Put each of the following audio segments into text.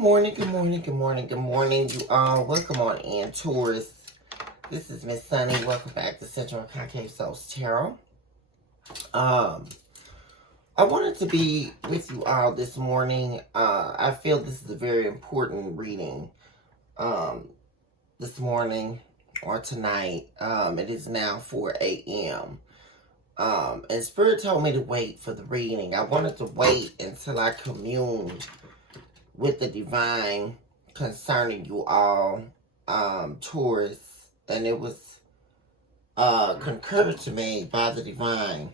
morning, good morning, good morning, good morning, you all. Welcome on in, Taurus. This is Miss Sunny. Welcome back to Central Concave Souls Tarot. I wanted to be with you all this morning. I feel this is a very important reading this morning or tonight. It is now 4 a.m. And Spirit told me to wait for the reading. I wanted to wait until I communed with the divine concerning you all, Taurus, and it was concurred to me by the divine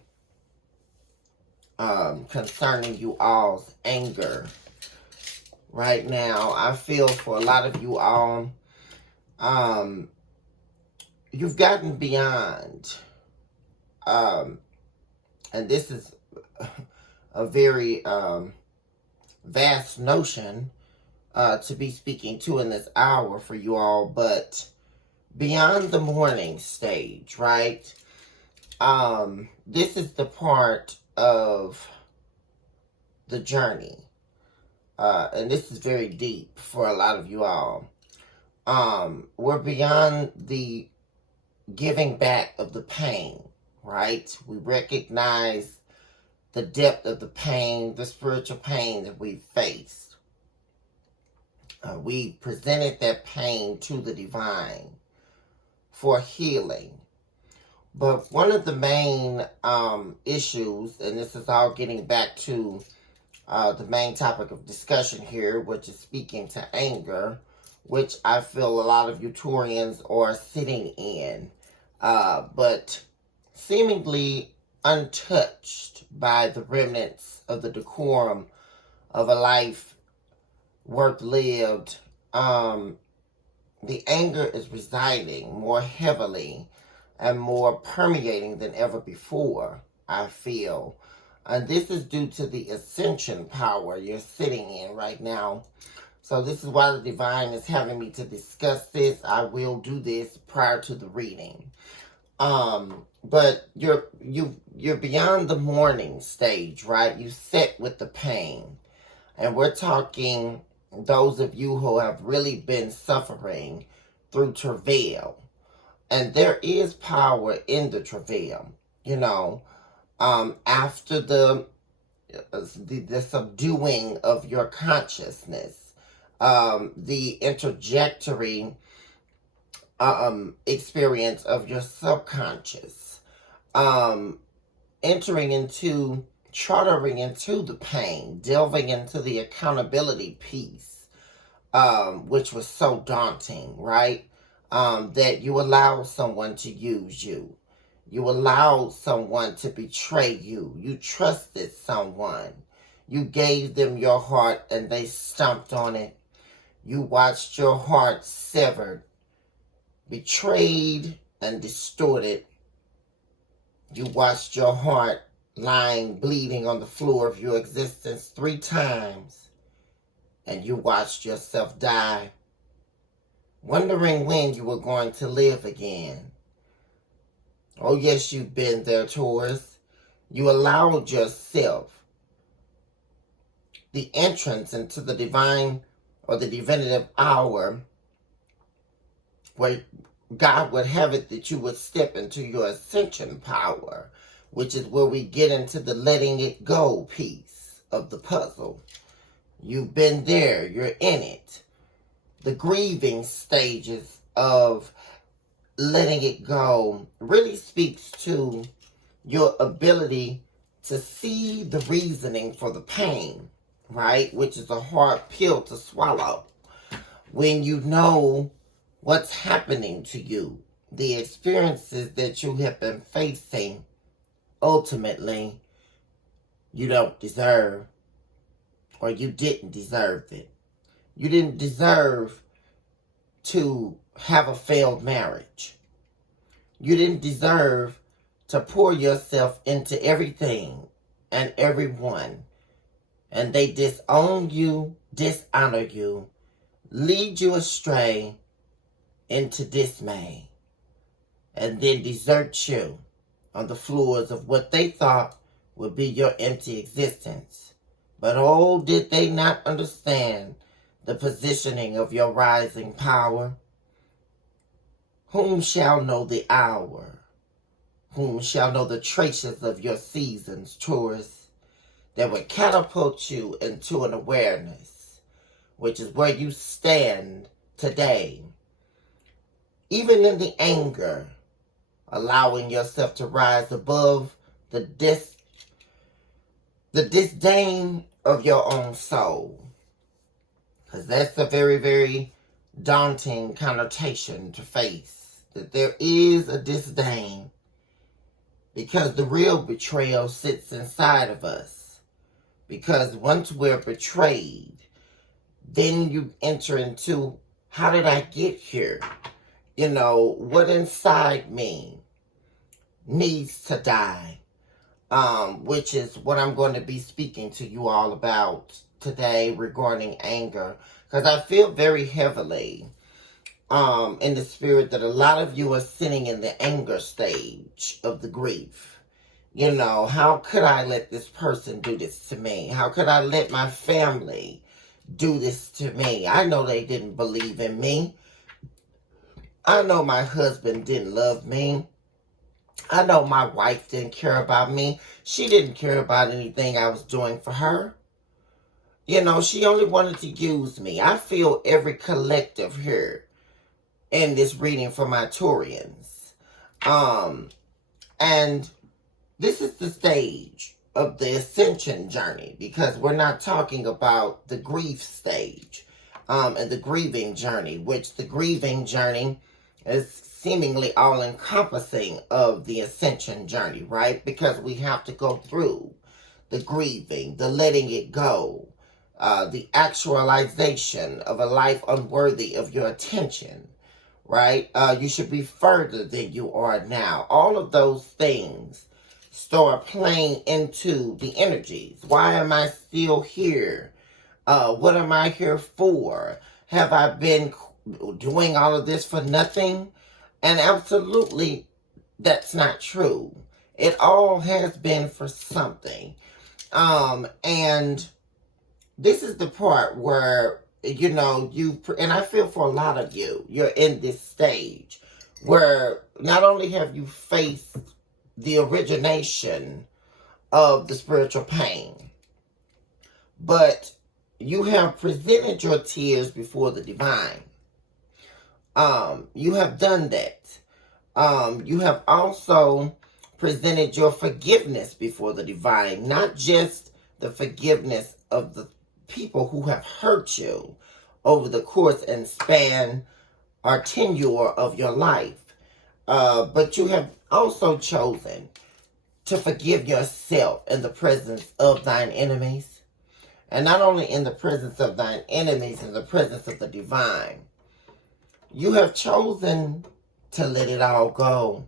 concerning you all's anger. Right now, I feel for a lot of you all, you've gotten beyond, and this is a very vast notion to be speaking to in this hour for you all, but beyond the mourning stage, right? This is the part of the journey, and this is very deep for a lot of you all. We're beyond the giving back of the pain, right? We recognize the depth of the pain, the spiritual pain that we faced. We presented that pain to the divine for healing. But one of the main issues, and this is all getting back to the main topic of discussion here, which is speaking to anger, which I feel a lot of you Taurians are sitting in, but seemingly untouched by the remnants of the decorum of a life worth lived. The anger is residing more heavily and more permeating than ever before, I feel. And this is due to the ascension power you're sitting in right now. So this is why the divine is having me to discuss this. I will do this prior to the reading. But you're beyond the mourning stage, right? You sit with the pain. And we're talking those of you who have really been suffering through travail. And there is power in the travail, you know. After the subduing of your consciousness, the interjectory experience of your subconscious, entering into, chartering into the pain, delving into the accountability piece, which was so daunting, right? That you allow someone to use you. You allowed someone to betray you. You trusted someone. You gave them your heart and they stomped on it. You watched your heart severed, betrayed, and distorted. You watched your heart lying, bleeding on the floor of your existence 3 times. And you watched yourself die, wondering when you were going to live again. Oh yes, you've been there, Taurus. You allowed yourself the entrance into the divine or the divinative hour where God would have it that you would step into your ascension power, which is where we get into the letting it go piece of the puzzle. You've been there. You're in it. The grieving stages of letting it go really speaks to your ability to see the reasoning for the pain, right? Which is a hard pill to swallow. When you know what's happening to you, the experiences that you have been facing, ultimately, you don't deserve, or you didn't deserve it. You didn't deserve to have a failed marriage. You didn't deserve to pour yourself into everything and everyone, and they disown you, dishonor you, lead you astray into dismay, and then desert you on the floors of what they thought would be your empty existence. But oh, did they not understand the positioning of your rising power. Whom shall know the hour? Whom shall know the traces of your seasons, Taurus, that would catapult you into an awareness, which is where you stand today. Even in the anger, allowing yourself to rise above the disdain of your own soul. Because that's a very, very daunting connotation to face. That there is a disdain. Because the real betrayal sits inside of us. Because once we're betrayed, then you enter into, how did I get here? You know, what inside me needs to die. Which is what I'm going to be speaking to you all about today regarding anger. Because I feel very heavily in the spirit that a lot of you are sitting in the anger stage of the grief. You know, how could I let this person do this to me? How could I let my family do this to me? I know they didn't believe in me. I know my husband didn't love me. I know my wife didn't care about me. She didn't care about anything I was doing for her. You know, she only wanted to use me. I feel every collective here in this reading for my Taurians. And this is the stage of the ascension journey, because we're not talking about the grief stage and the grieving journey, which the grieving journey is seemingly all-encompassing of the ascension journey, right? Because we have to go through the grieving, the letting it go, the actualization of a life unworthy of your attention, right? You should be further than you are now. All of those things start playing into the energies. Why am I still here? What am I here for? Have I been doing all of this for nothing? And absolutely, that's not true. It all has been for something. And this is the part where, you know, and I feel for a lot of you, you're in this stage where not only have you faced the origination of the spiritual pain, but you have presented your tears before the divine. You have done that. You have also presented your forgiveness before the divine, not just the forgiveness of the people who have hurt you over the course and span or tenure of your life, but you have also chosen to forgive yourself in the presence of thine enemies, and not only in the presence of thine enemies, in the presence of the divine. You have chosen to let it all go.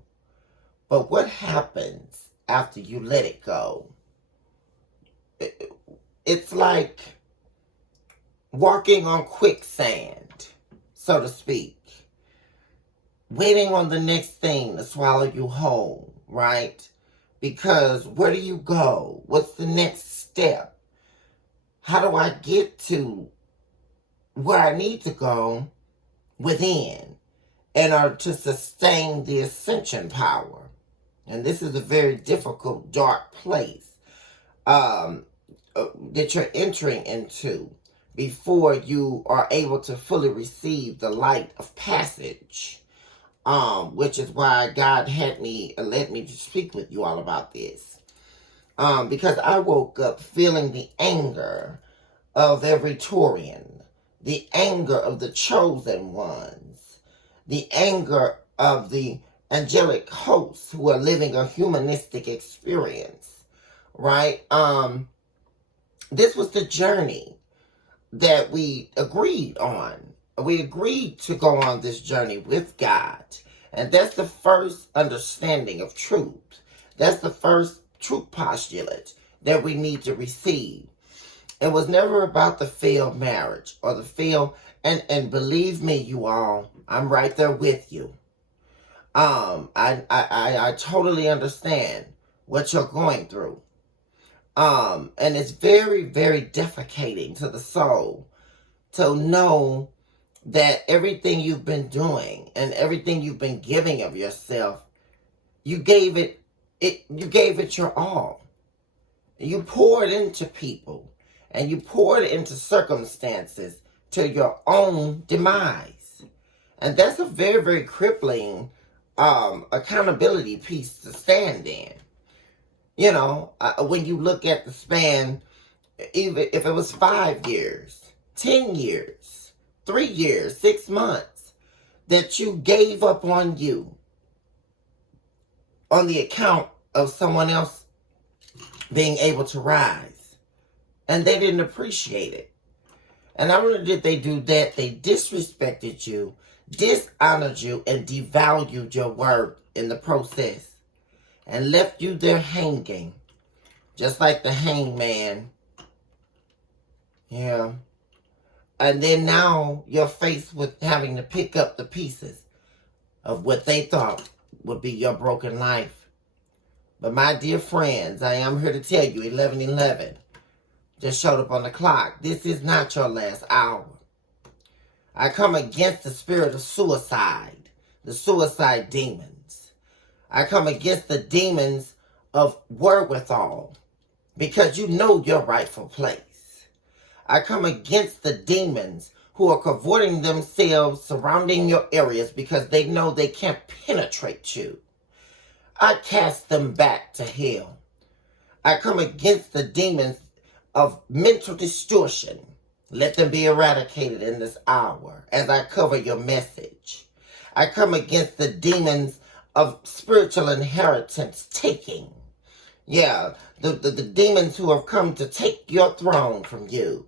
But what happens after you let it go? It's like walking on quicksand, so to speak. Waiting on the next thing to swallow you whole, right? Because where do you go? What's the next step? How do I get to where I need to go within in order to sustain the ascension power? And this is a very difficult, dark place that you're entering into before you are able to fully receive the light of passage, which is why God let me to speak with you all about this. Because I woke up feeling the anger of every Taurian, the anger of the chosen ones, the anger of the angelic hosts who are living a humanistic experience, right? This was the journey that we agreed on. We agreed to go on this journey with God. And that's the first understanding of truth. That's the first truth postulate that we need to receive. It was never about the failed marriage or the failed, and believe me, you all, I'm right there with you. I totally understand what you're going through. And it's very, very defecating to the soul to know that everything you've been doing and everything you've been giving of yourself, you gave it your all. You poured into people and you poured into circumstances to your own demise. And that's a very, very crippling accountability piece to stand in. You know, when you look at the span, even if it was 5 years, 10 years, 3 years, 6 months, that you gave up on you on the account of someone else being able to rise. And they didn't appreciate it. And not only did they do that, they disrespected you, dishonored you, and devalued your worth in the process. And left you there hanging. Just like the hangman. Yeah. And then now you're faced with having to pick up the pieces of what they thought would be your broken life. But my dear friends, I am here to tell you, 11:11 just showed up on the clock. This is not your last hour. I come against the spirit of suicide, the suicide demons. I come against the demons of wherewithal, because you know your rightful place. I come against the demons who are cavorting themselves surrounding your areas because they know they can't penetrate you. I cast them back to hell. I come against the demons of mental distortion. Let them be eradicated in this hour as I cover your message. I come against the demons of spiritual inheritance taking. Yeah, the demons who have come to take your throne from you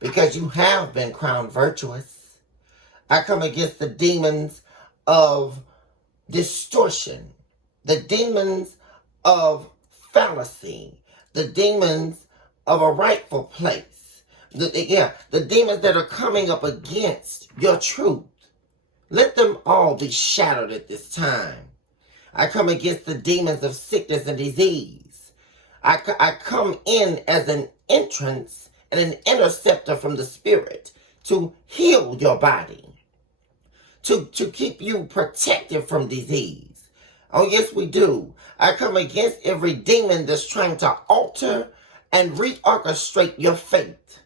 because you have been crowned virtuous. I come against the demons of distortion, the demons of fallacy, the demons of a rightful place. The demons that are coming up against your truth. Let them all be shattered at this time. I come against the demons of sickness and disease. I come in as an entrance and an interceptor from the Spirit to heal your body, to keep you protected from disease. Oh, yes, we do. I come against every demon that's trying to alter and reorchestrate your fate.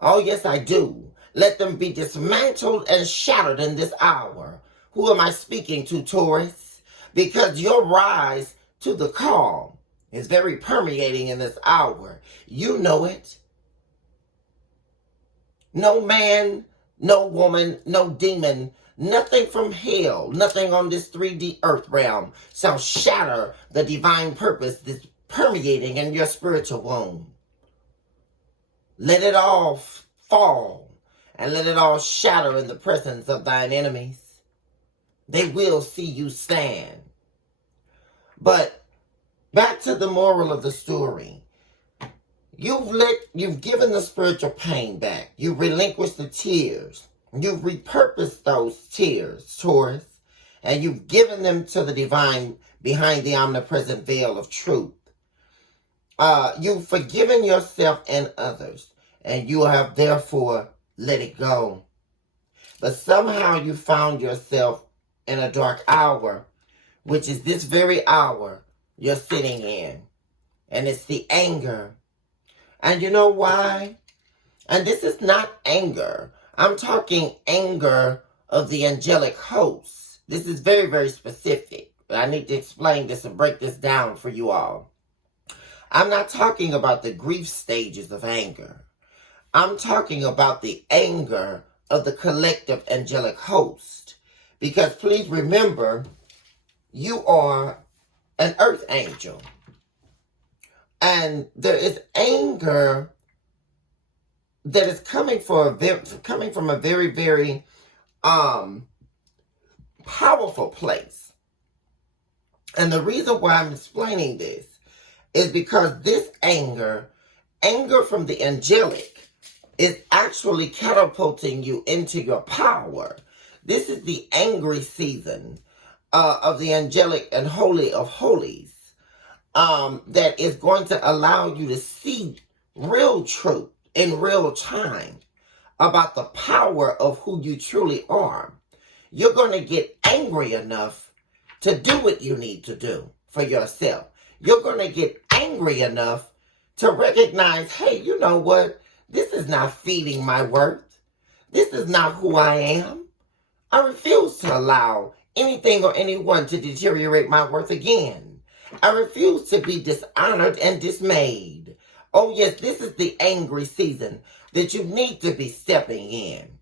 Oh, yes, I do. Let them be dismantled and shattered in this hour. Who am I speaking to, Taurus? Because your rise to the call is very permeating in this hour. You know it. No man, no woman, no demon, nothing from hell, nothing on this 3D earth realm shall shatter the divine purpose that's permeating in your spiritual womb. Let it all fall and let it all shatter in the presence of thine enemies. They will see you stand. But back to the moral of the story. You've given the spiritual pain back. You've relinquished the tears. You've repurposed those tears, Taurus, and you've given them to the divine behind the omnipresent veil of truth. You've forgiven yourself and others, and you have therefore let it go. But somehow you found yourself in a dark hour, which is this very hour you're sitting in. And it's the anger. And you know why? And this is not anger. I'm talking anger of the angelic hosts. This is very, very specific. But I need to explain this and break this down for you all. I'm not talking about the grief stages of anger. I'm talking about the anger of the collective angelic host. Because please remember, you are an earth angel. And there is anger that is coming from a very, very powerful place. And the reason why I'm explaining this is because this anger from the angelic, is actually catapulting you into your power. This is the angry season of the angelic and holy of holies that is going to allow you to see real truth in real time about the power of who you truly are, you're going to get angry enough to do what you need to do for yourself. You're going to get angry enough to recognize, hey, you know what? This is not feeding my worth. This is not who I am. I refuse to allow anything or anyone to deteriorate my worth again. I refuse to be dishonored and dismayed. Oh yes, this is the angry season that you need to be stepping in.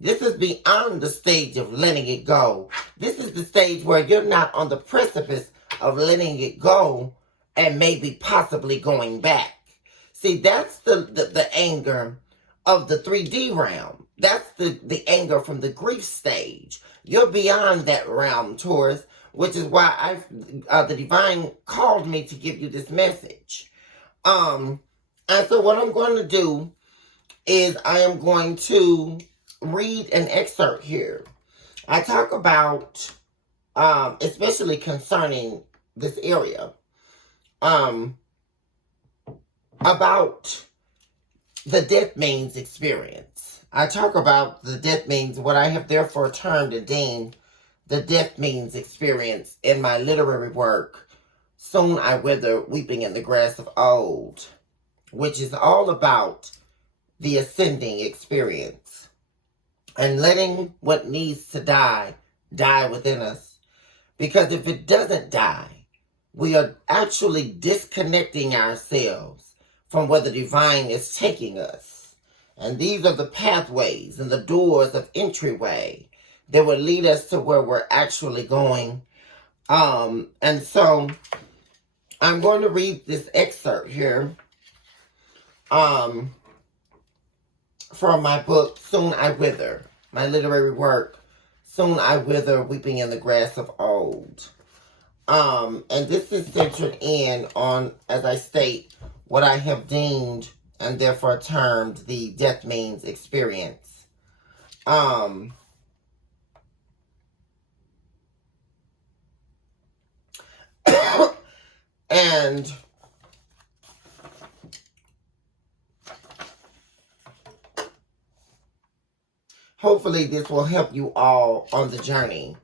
This is beyond the stage of letting it go. This is the stage where you're not on the precipice of letting it go and maybe possibly going back. See, that's the anger of the 3D realm. That's the anger from the grief stage. You're beyond that realm, Taurus, which is why the divine called me to give you this message. And so what I'm going to do is I am going to read an excerpt here. I talk about, especially concerning this area, about the death means experience. I talk about the death means, what I have therefore termed and deemed the death means experience in my literary work, Soon I Wither, Weeping in the Grass of Old, which is all about the ascending experience and letting what needs to die within us. Because if it doesn't die, we are actually disconnecting ourselves from where the divine is taking us. And these are the pathways and the doors of entryway that will lead us to where we're actually going. And so I'm going to read this excerpt here from my book, Soon I Wither, my literary work, Soon I Wither, Weeping in the Grass of Old. And this is centered in on, as I state, what I have deemed and therefore termed the death means experience. And hopefully this will help you all on the journey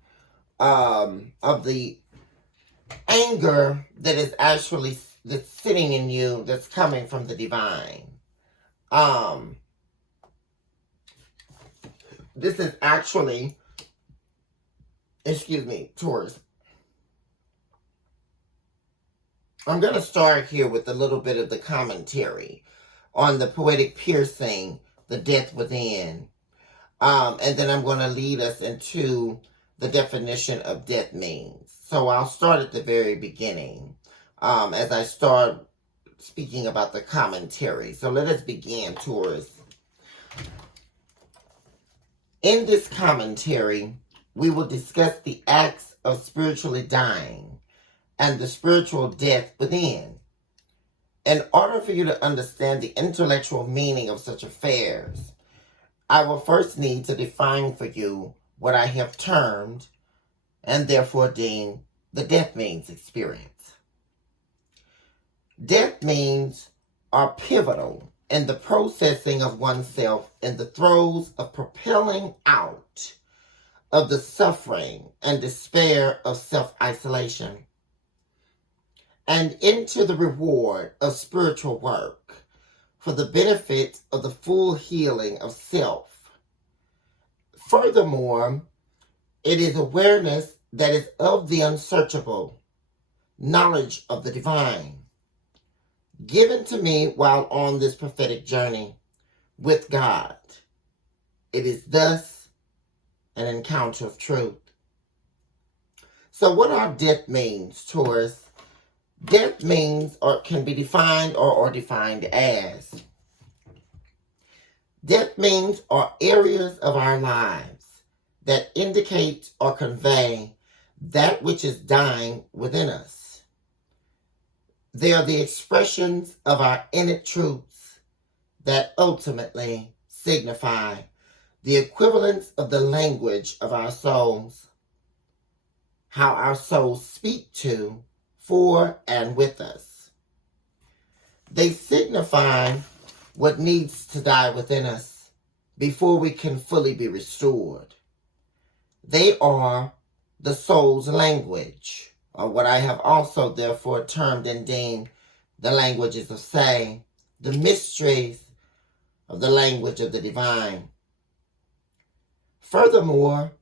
of the anger that is actually that's sitting in you, that's coming from the divine. This is actually, excuse me, Taurus. I'm going to start here with a little bit of the commentary on the poetic piercing, the death within. And then I'm going to lead us into the definition of death means. So I'll start at the very beginning as I start speaking about the commentary. So let us begin, Taurus. In this commentary, we will discuss the acts of spiritually dying and the spiritual death within. In order for you to understand the intellectual meaning of such affairs, I will first need to define for you what I have termed and therefore deemed the death means experience. Death means are pivotal in the processing of oneself in the throes of propelling out of the suffering and despair of self-isolation and into the reward of spiritual work for the benefit of the full healing of self. Furthermore, it is awareness that is of the unsearchable, knowledge of the divine, given to me while on this prophetic journey with God. It is thus an encounter of truth. So what are death means, Taurus? Death means or can be defined or defined as. Death means are areas of our lives that indicate or convey that which is dying within us. They are the expressions of our innate truths that ultimately signify the equivalence of the language of our souls, how our souls speak to, for, and with us. They signify what needs to die within us before we can fully be restored. They are the soul's language, or what I have also therefore termed and deemed the languages of say, the mysteries of the language of the divine. Furthermore,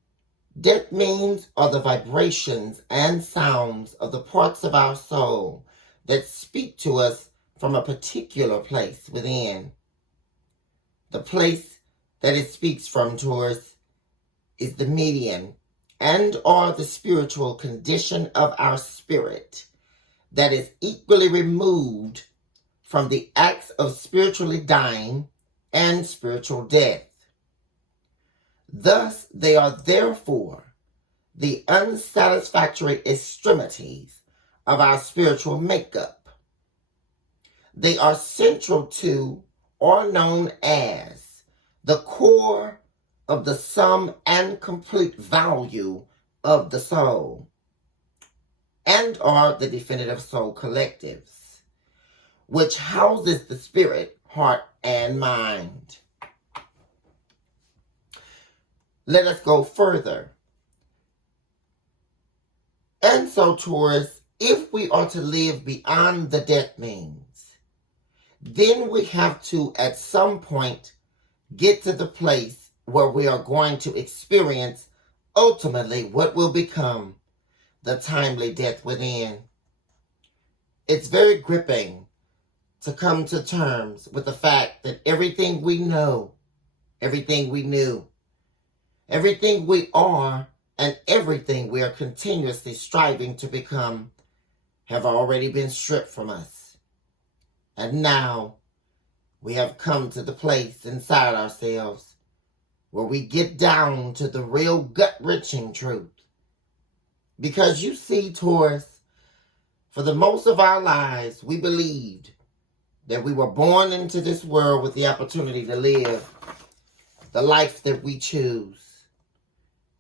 death means are the vibrations and sounds of the parts of our soul that speak to us from a particular place within. The place that it speaks from to us is the median and or the spiritual condition of our spirit that is equally removed from the acts of spiritually dying and spiritual death. Thus, they are therefore the unsatisfactory extremities of our spiritual makeup. They are central to, or known as, the core of the sum and complete value of the soul, and are the definitive soul collectives, which houses the spirit, heart, and mind. Let us go further. And so, Taurus, if we are to live beyond the death means, then we have to, at some point, get to the place where we are going to experience ultimately what will become the timely death within. It's very gripping to come to terms with the fact that everything we know, everything we knew, everything we are, and everything we are continuously striving to become have already been stripped from us. And now we have come to the place inside ourselves where we get down to the real gut-wrenching truth. Because you see, Taurus, for the most of our lives, we believed that we were born into this world with the opportunity to live the life that we choose.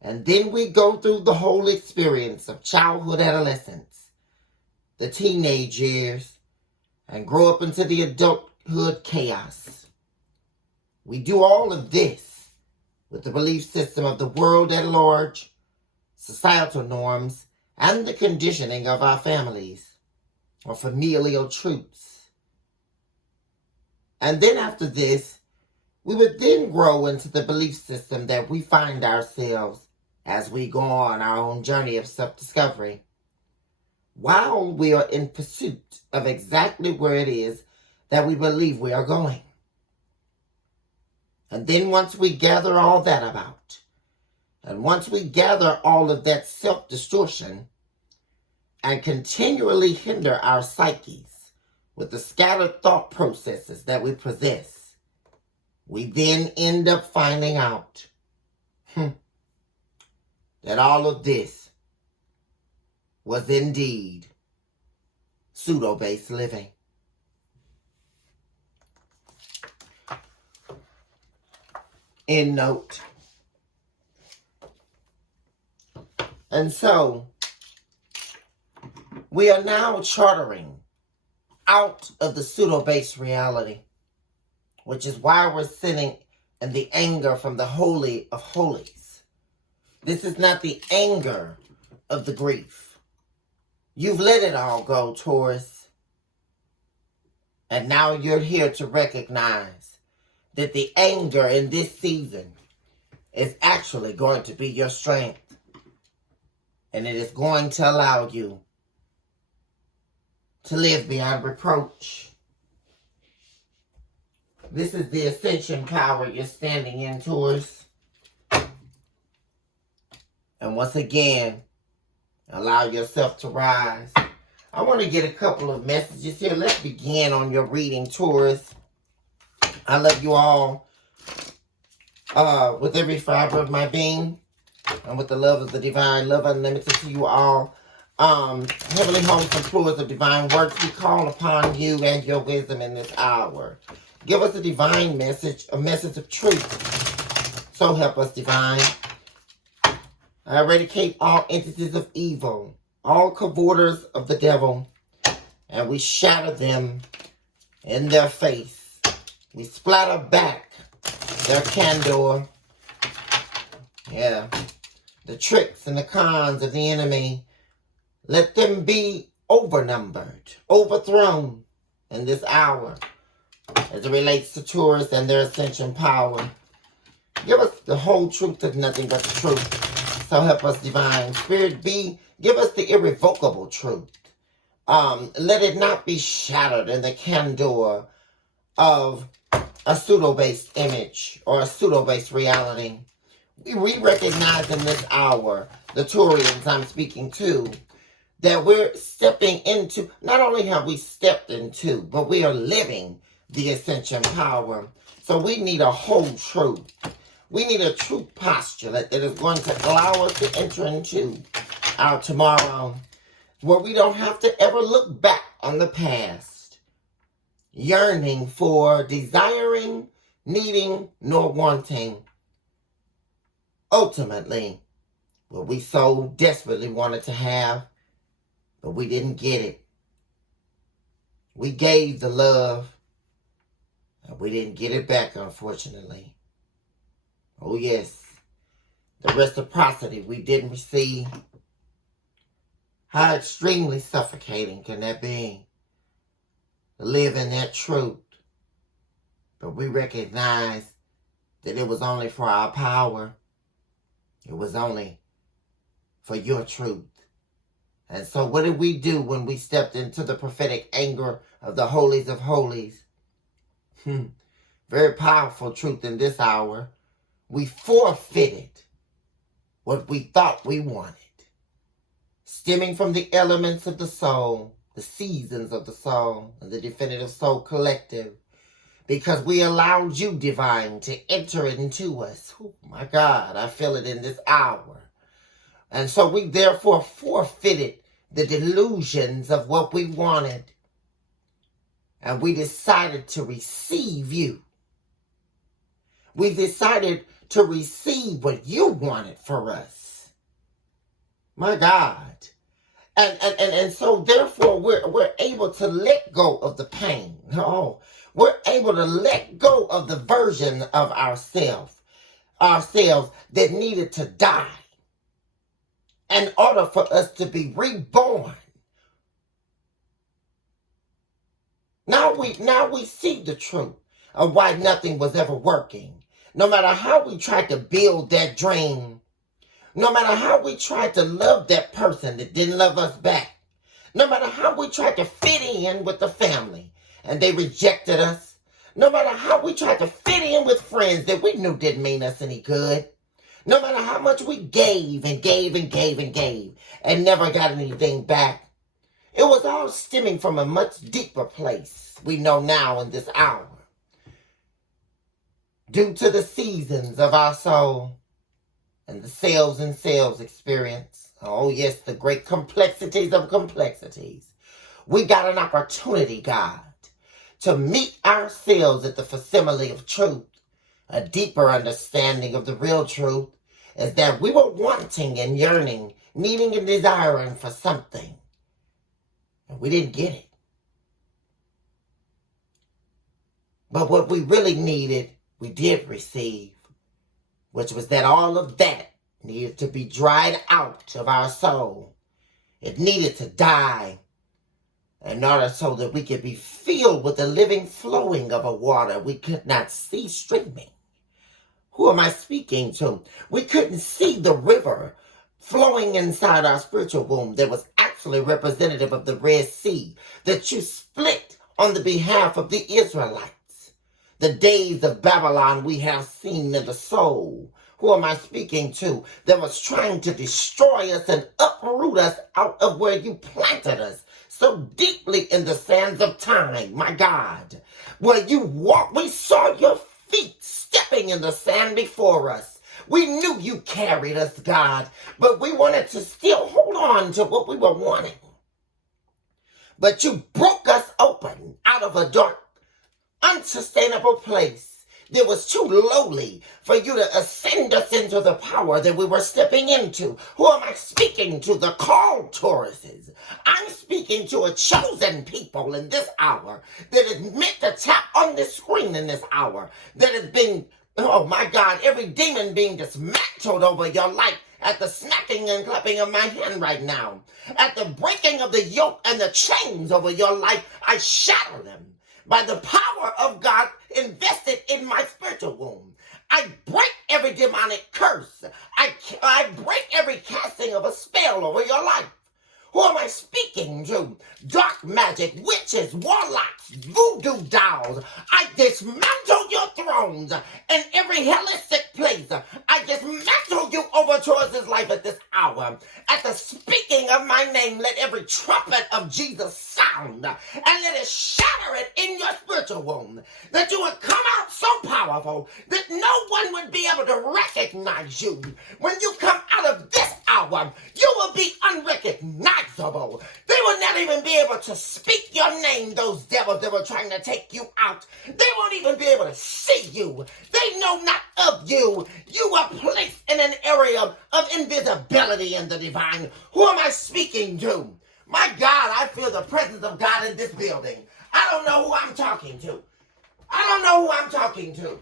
And then we go through the whole experience of childhood, adolescence, the teenage years, and grow up into the adulthood chaos. We do all of this with the belief system of the world at large, societal norms, and the conditioning of our families, or familial truths. And then after this, we would then grow into the belief system that we find ourselves as we go on our own journey of self-discovery, while we are in pursuit of exactly where it is that we believe we are going. And then once we gather all that about, and once we gather all of that self-distortion and continually hinder our psyches with the scattered thought processes that we possess, we then end up finding out that all of this was indeed pseudo-based living. End note. And so, we are now chartering out of the pseudo-based reality, which is why we're sitting in the anger from the Holy of Holies. This is not the anger of the grief. You've let it all go, Taurus. And now you're here to recognize that the anger in this season is actually going to be your strength. And it is going to allow you to live beyond reproach. This is the ascension power you're standing in, Taurus. And once again, allow yourself to rise. I want to get a couple of messages here. Let's begin on your reading, Taurus. I love you all with every fiber of my being, and with the love of the divine, love unlimited to you all. Heavenly hosts and floors of divine works, we call upon you and your wisdom in this hour. Give us a divine message, a message of truth. So help us, divine. I eradicate all entities of evil, all cavorters of the devil, and we shatter them in their face. We splatter back their candor. Yeah. The tricks and the cons of the enemy. Let them be overnumbered, overthrown in this hour as it relates to tourists and their ascension power. Give us the whole truth of nothing but the truth. So help us, divine spirit. Give us the irrevocable truth. Let it not be shattered in the candor of a pseudo-based image or a pseudo-based reality. We recognize in this hour, the Turians I'm speaking to, that we're stepping into, not only have we stepped into, but we are living the ascension power. So we need a whole truth. We need a truth postulate that is going to allow us to enter into our tomorrow, where we don't have to ever look back on the past, yearning for, desiring, needing, nor wanting. Ultimately, what we so desperately wanted to have, but we didn't get it. We gave the love, and we didn't get it back, unfortunately. Oh yes, the reciprocity we didn't receive. How extremely suffocating can that be? To live in that truth. But we recognize that it was only for our power. It was only for your truth. And so what did we do when we stepped into the prophetic anger of the holies of holies? Very powerful truth in this hour. We forfeited what we thought we wanted, stemming from the elements of the soul, the seasons of the soul, and the definitive soul collective, because we allowed you, divine, to enter into us. Oh my God, I feel it in this hour. And so we therefore forfeited the delusions of what we wanted, and we decided to receive you. We decided to receive what you wanted for us. My God. And so therefore we're able to let go of the pain. Oh, we're able to let go of the version of ourselves that needed to die in order for us to be reborn. Now we see the truth of why nothing was ever working. No matter how we tried to build that dream, no matter how we tried to love that person that didn't love us back, no matter how we tried to fit in with the family and they rejected us, no matter how we tried to fit in with friends that we knew didn't mean us any good, no matter how much we gave and gave and gave and gave and never got anything back, it was all stemming from a much deeper place we know now in this hour. Due to the seasons of our soul and the cells and cells experience. Oh yes, the great complexities of complexities. We got an opportunity, God, to meet ourselves at the facsimile of truth. A deeper understanding of the real truth is that we were wanting and yearning, needing and desiring for something. And we didn't get it. But what we really needed, we did receive, which was that all of that needed to be dried out of our soul. It needed to die in order so that we could be filled with the living flowing of a water we could not see streaming. Who am I speaking to? We couldn't see the river flowing inside our spiritual womb that was actually representative of the Red Sea that you split on the behalf of the Israelites. The days of Babylon we have seen in the soul. Who am I speaking to? That was trying to destroy us and uproot us out of where you planted us so deeply in the sands of time, my God. Where you walked, we saw your feet stepping in the sand before us. We knew you carried us, God, but we wanted to still hold on to what we were wanting. But you broke us open out of a dark, unsustainable place that was too lowly for you to ascend us into the power that we were stepping into. Who am I speaking to? The called Tauruses. I'm speaking to a chosen people in this hour that is meant to tap on this screen in this hour, that has been Oh my God, every demon being dismantled over your life at the smacking and clapping of my hand right now. At the breaking of the yoke and the chains over your life, I shatter them by the power of God invested in my spiritual womb. I break every demonic curse. I break every casting of a spell over your life. Who am I speaking to? Dark magic, witches, warlocks, voodoo dolls. I dismantle your thrones in every hellistic place. I dismantle you over towards this life at this hour. At the speaking of my name, let every trumpet of Jesus sound, and let it shatter it in your spiritual womb. That you would come out so powerful that no one would be able to recognize you. When you come out of this hour, you will be unrecognizable. They will not even be able to speak your name, those devils that were trying to take you out. They won't even be able to see you. They know not of you. You are placed in an area of invisibility in the divine. Who am I speaking to? My God, I feel the presence of God in this building. I don't know who I'm talking to. I don't know who I'm talking to.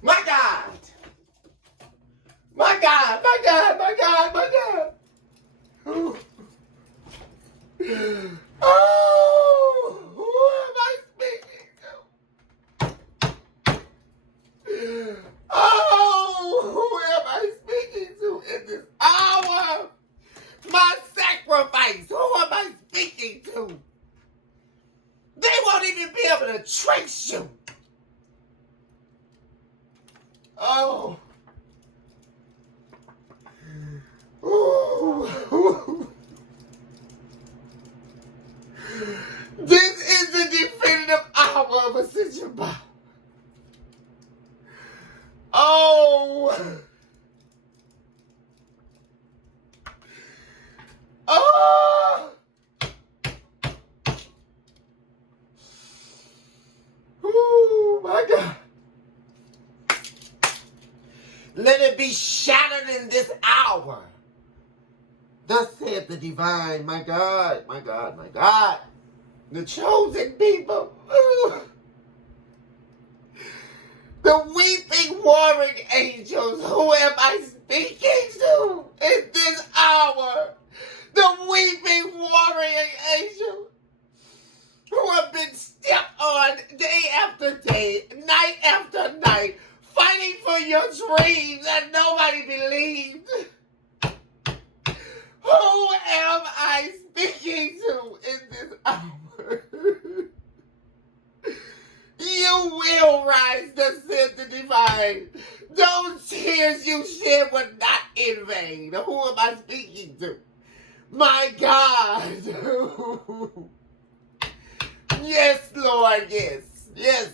My God. My God, my God, my God, my God. Oh, who am I speaking to? Oh, who am I speaking to in this hour? My sacrifice, who am I speaking to? They won't even be able to trace you. Oh. Ooh. This is the definitive hour of ascension power. Oh. Oh. Oh my God. Let it be shattered in this hour. Thus saith the divine, my God, my God, my God. The chosen people. The weeping, warring angels. Who am I speaking to in this hour? The weeping, warring angels who have been stepped on day after day, night after night, fighting for your dreams that nobody believed. Who am I speaking to in this hour? You will rise, thus said the divine. Those tears you shed were not in vain. Who am I speaking to? My God. Yes, Lord, yes, yes.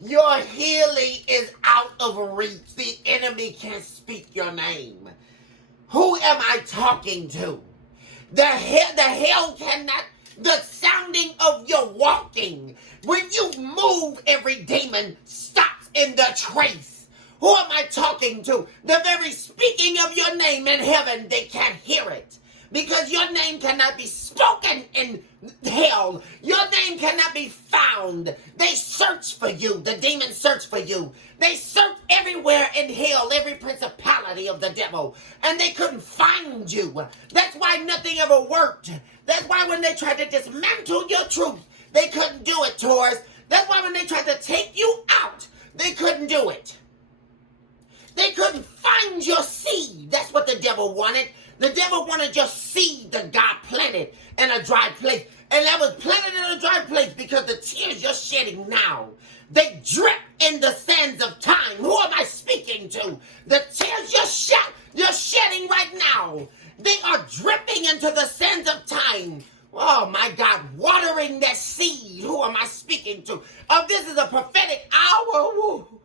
Your healing is out of reach. The enemy can't speak your name. Who am I talking to? The hell cannot, the sounding of your walking. When you move, every demon stops in the trace. Who am I talking to? The very speaking of your name in heaven, they can't hear it. Because your name cannot be spoken in hell. Your name cannot be found. They search for you. The demons search for you. They search everywhere in hell, every principality of the devil. And they couldn't find you. That's why nothing ever worked. That's why when they tried to dismantle your truth, they couldn't do it, Taurus. That's why when they tried to take you out, they couldn't do it. They couldn't find your seed. That's what the devil wanted. The devil wanted your seed that God planted in a dry place. And that was planted in a dry place because the tears you're shedding now, they drip in the sands of time. Who am I speaking to? The tears you're shedding right now, they are dripping into the sands of time. Oh my God, watering that seed. Who am I speaking to? Oh, this is a prophetic hour. Woo.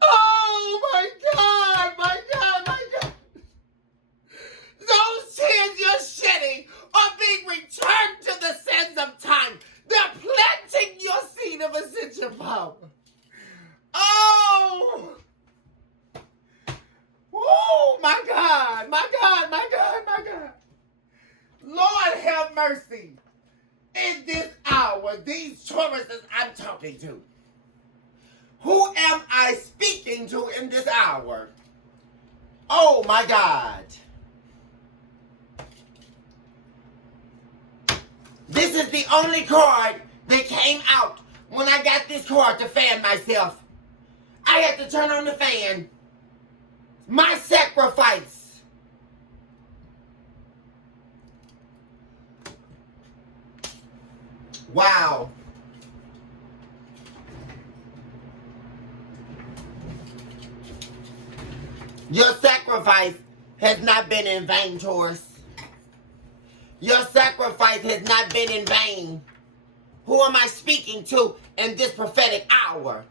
Oh my God, my God, my God. Those tears you're shedding are being returned to the sands of time. They're planting your seed of ascension power. Oh! Oh, my God, my God, my God, my God. Lord have mercy. In this hour, these Tauruses I'm talking to. I speaking to in this hour? Oh my God. This is the only card that came out when I got this card to fan myself. I had to turn on the fan. My sacrifice. Wow. Your sacrifice has not been in vain, Taurus. Your sacrifice has not been in vain. Who am I speaking to in this prophetic hour?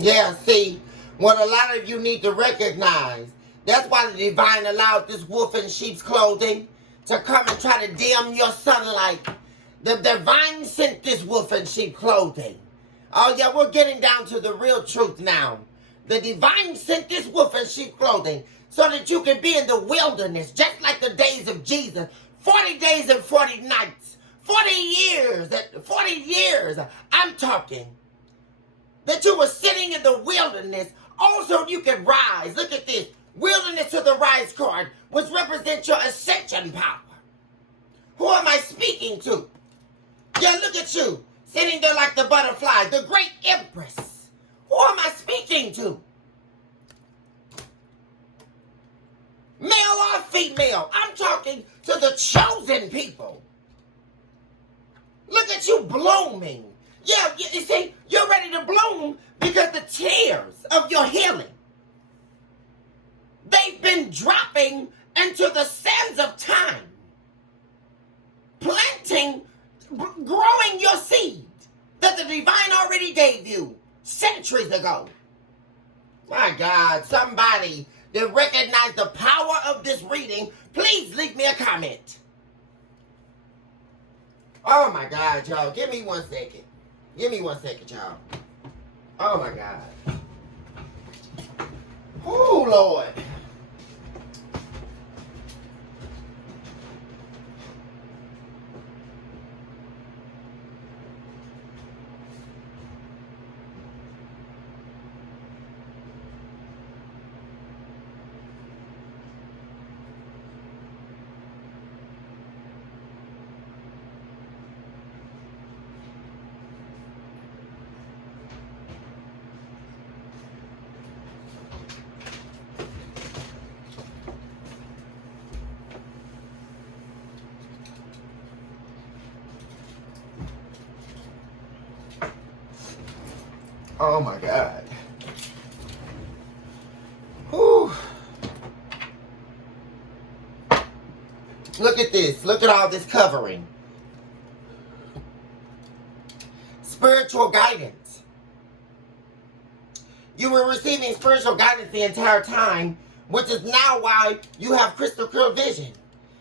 Yeah, see, what a lot of you need to recognize, that's why the divine allowed this wolf in sheep's clothing to come and try to dim your sunlight. The divine sent this wolf in sheep clothing. Oh yeah, we're getting down to the real truth now. The divine sent this wolf in sheep clothing so that you can be in the wilderness, just like the days of Jesus. 40 days and 40 nights. 40 years, I'm talking. That you were sitting in the wilderness, also you can rise. Look at this. Wilderness to the rise card, which represents your ascension power. Who am I speaking to? Yeah, look at you. Sitting there like the butterfly, the great empress. Who am I speaking to? Male or female? I'm talking to the chosen people. Look at you blooming. Yeah, you see, you're ready to bloom because the tears of your healing, they've been dropping into the sands of time, planting, growing your seed that the divine already gave you centuries ago. My God, somebody that recognized the power of this reading, please leave me a comment. Oh my God, y'all, give me 1 second. Give me 1 second, y'all. Oh my God. Oh, Lord. Oh my God. Whew. Look at this. Look at all this covering. Spiritual guidance. You were receiving spiritual guidance the entire time, which is now why you have crystal clear vision.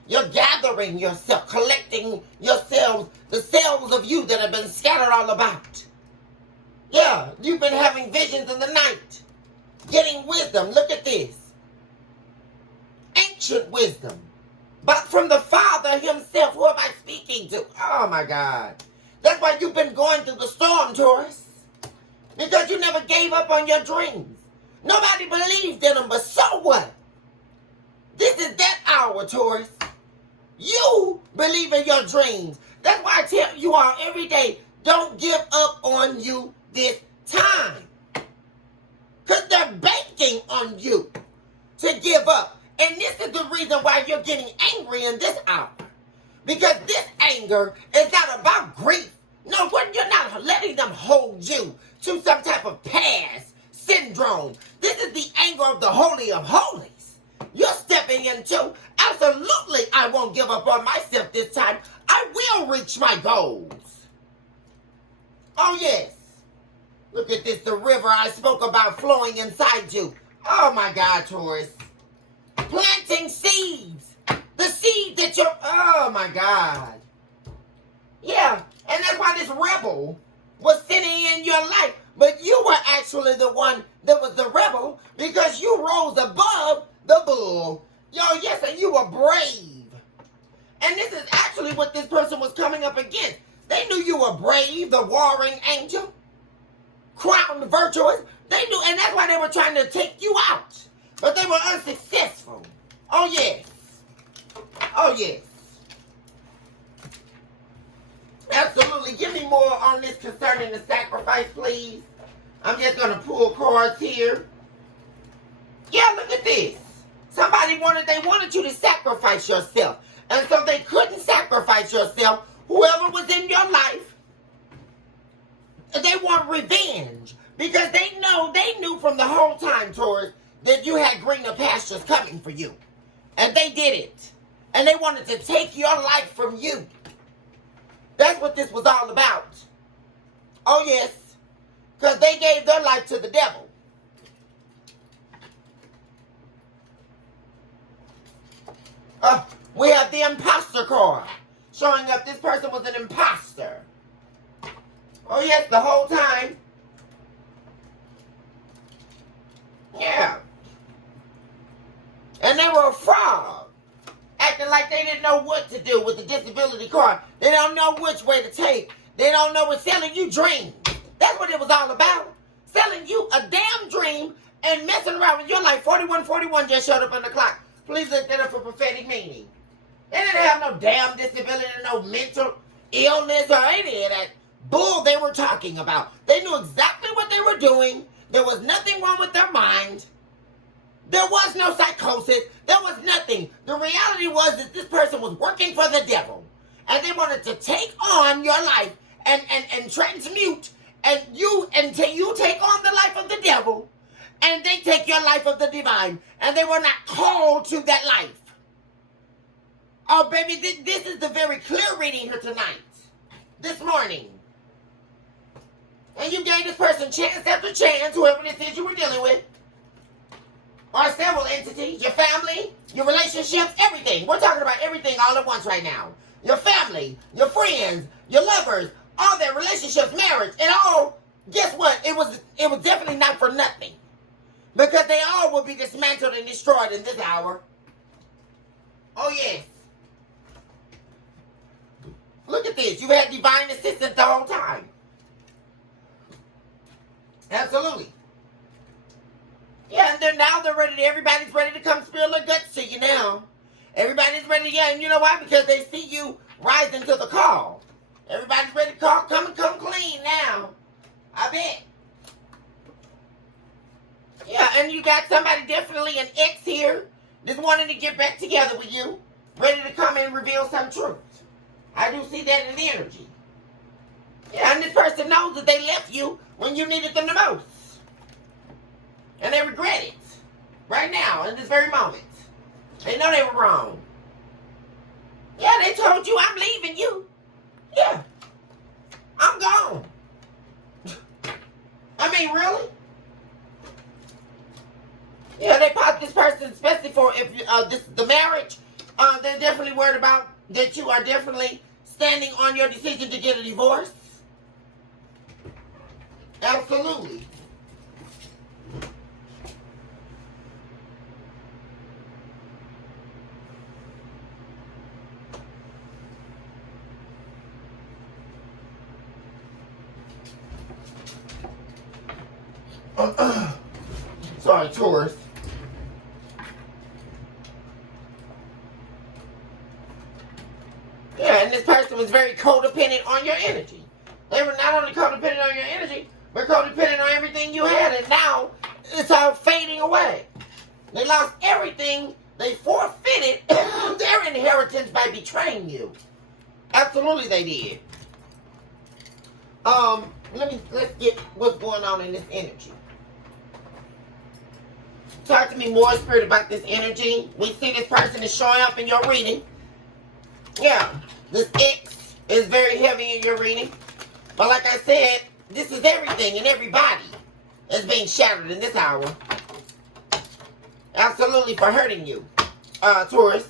You're gathering yourself, collecting yourselves, the cells of you that have been scattered all about. Yeah, you've been having visions in the night. Getting wisdom. Look at this. Ancient wisdom. But from the Father himself. Who am I speaking to? Oh my God. That's why you've been going through the storm, Taurus. Because you never gave up on your dreams. Nobody believed in them, but so what? This is that hour, Taurus. You believe in your dreams. That's why I tell you all every day, don't give up on you this time. Because they're banking on you to give up. And this is the reason why you're getting angry in this hour. Because this anger is not about grief. No, you're not letting them hold you to some type of past syndrome. This is the anger of the Holy of Holies. You're stepping into, absolutely, I won't give up on myself this time. I will reach my goals. Oh, yes. Look at this, the river I spoke about flowing inside you. Oh, my God, Taurus. Plant planting seeds. The seed that you're, oh my God. Yeah, and that's why this rebel was sitting in your life. But you were actually the one that was the rebel because you rose above the bull. Yo, yes, and you were brave. And this is actually what this person was coming up against. They knew you were brave, the warring angel, crowned virtuous. They knew, and that's why they were trying to take you out. But they were unsuccessful. Oh, yes. Oh, yes. Absolutely. Give me more on this concerning the sacrifice, please. I'm just going to pull cards here. Yeah, look at this. They wanted you to sacrifice yourself. And so they couldn't sacrifice yourself. Whoever was in your life, they want revenge. Because they knew from the whole time, Taurus, that you had greener pastures coming for you. And they did it. And they wanted to take your life from you. That's what this was all about. Oh, yes. Because they gave their life to the devil. We have the imposter card. Showing up this person was an imposter. Oh, yes, the whole time. Yeah. And they were a fraud. Acting like they didn't know what to do with the disability card. They don't know which way to take. They don't know what's selling you dreams. That's what it was all about. Selling you a damn dream and messing around with your life. 4141 just showed up on the clock. Please look that up for prophetic meaning. They didn't have no damn disability, no mental illness or any of that bull they were talking about. They knew exactly what they were doing. There was nothing wrong with their mind. There was no psychosis. There was nothing. The reality was that this person was working for the devil. And they wanted to take on your life and transmute until you take on the life of the devil. And they take your life of the divine. And they were not called to that life. Oh, baby, this is the very clear reading here tonight. This morning. And you gave this person chance after chance, whoever this is you were dealing with. Or several entities, your family, your relationships, everything. We're talking about everything all at once right now. Your family, your friends, your lovers, all their relationships, marriage, and all, guess what? It was definitely not for nothing. Because they all will be dismantled and destroyed in this hour. Oh, yes. Look at this. You had divine assistance the whole time. Absolutely. Yeah, and now they're ready. Everybody's ready to come spill their guts to you now. Everybody's ready. Yeah, and you know why? Because they see you rising to the call. Everybody's ready to come clean now. I bet. Yeah, and you got somebody, definitely an ex here, that's wanting to get back together with you, ready to come and reveal some truth. I do see that in the energy. Yeah, and this person knows that they left you when you needed them the most. And they regret it. Right now, in this very moment. They know they were wrong. Yeah, they told you, I'm leaving you. Yeah. I'm gone. I mean, really? Yeah, they popped this person, especially for if the marriage. They're definitely worried about that you are definitely standing on your decision to get a divorce. Absolutely. Sorry, Taurus. Yeah, and this person was very codependent on your energy. They were not only codependent on your energy, but codependent on everything you had, and now it's all fading away. They lost everything. They forfeited their inheritance by betraying you. Absolutely, they did. Let's get what's going on in this energy. Talk to me more, Spirit, about this energy. We see this person is showing up in your reading. Yeah, this X is very heavy in your reading. But like I said, this is everything and everybody that's being shattered in this hour. Absolutely, for hurting you. Taurus.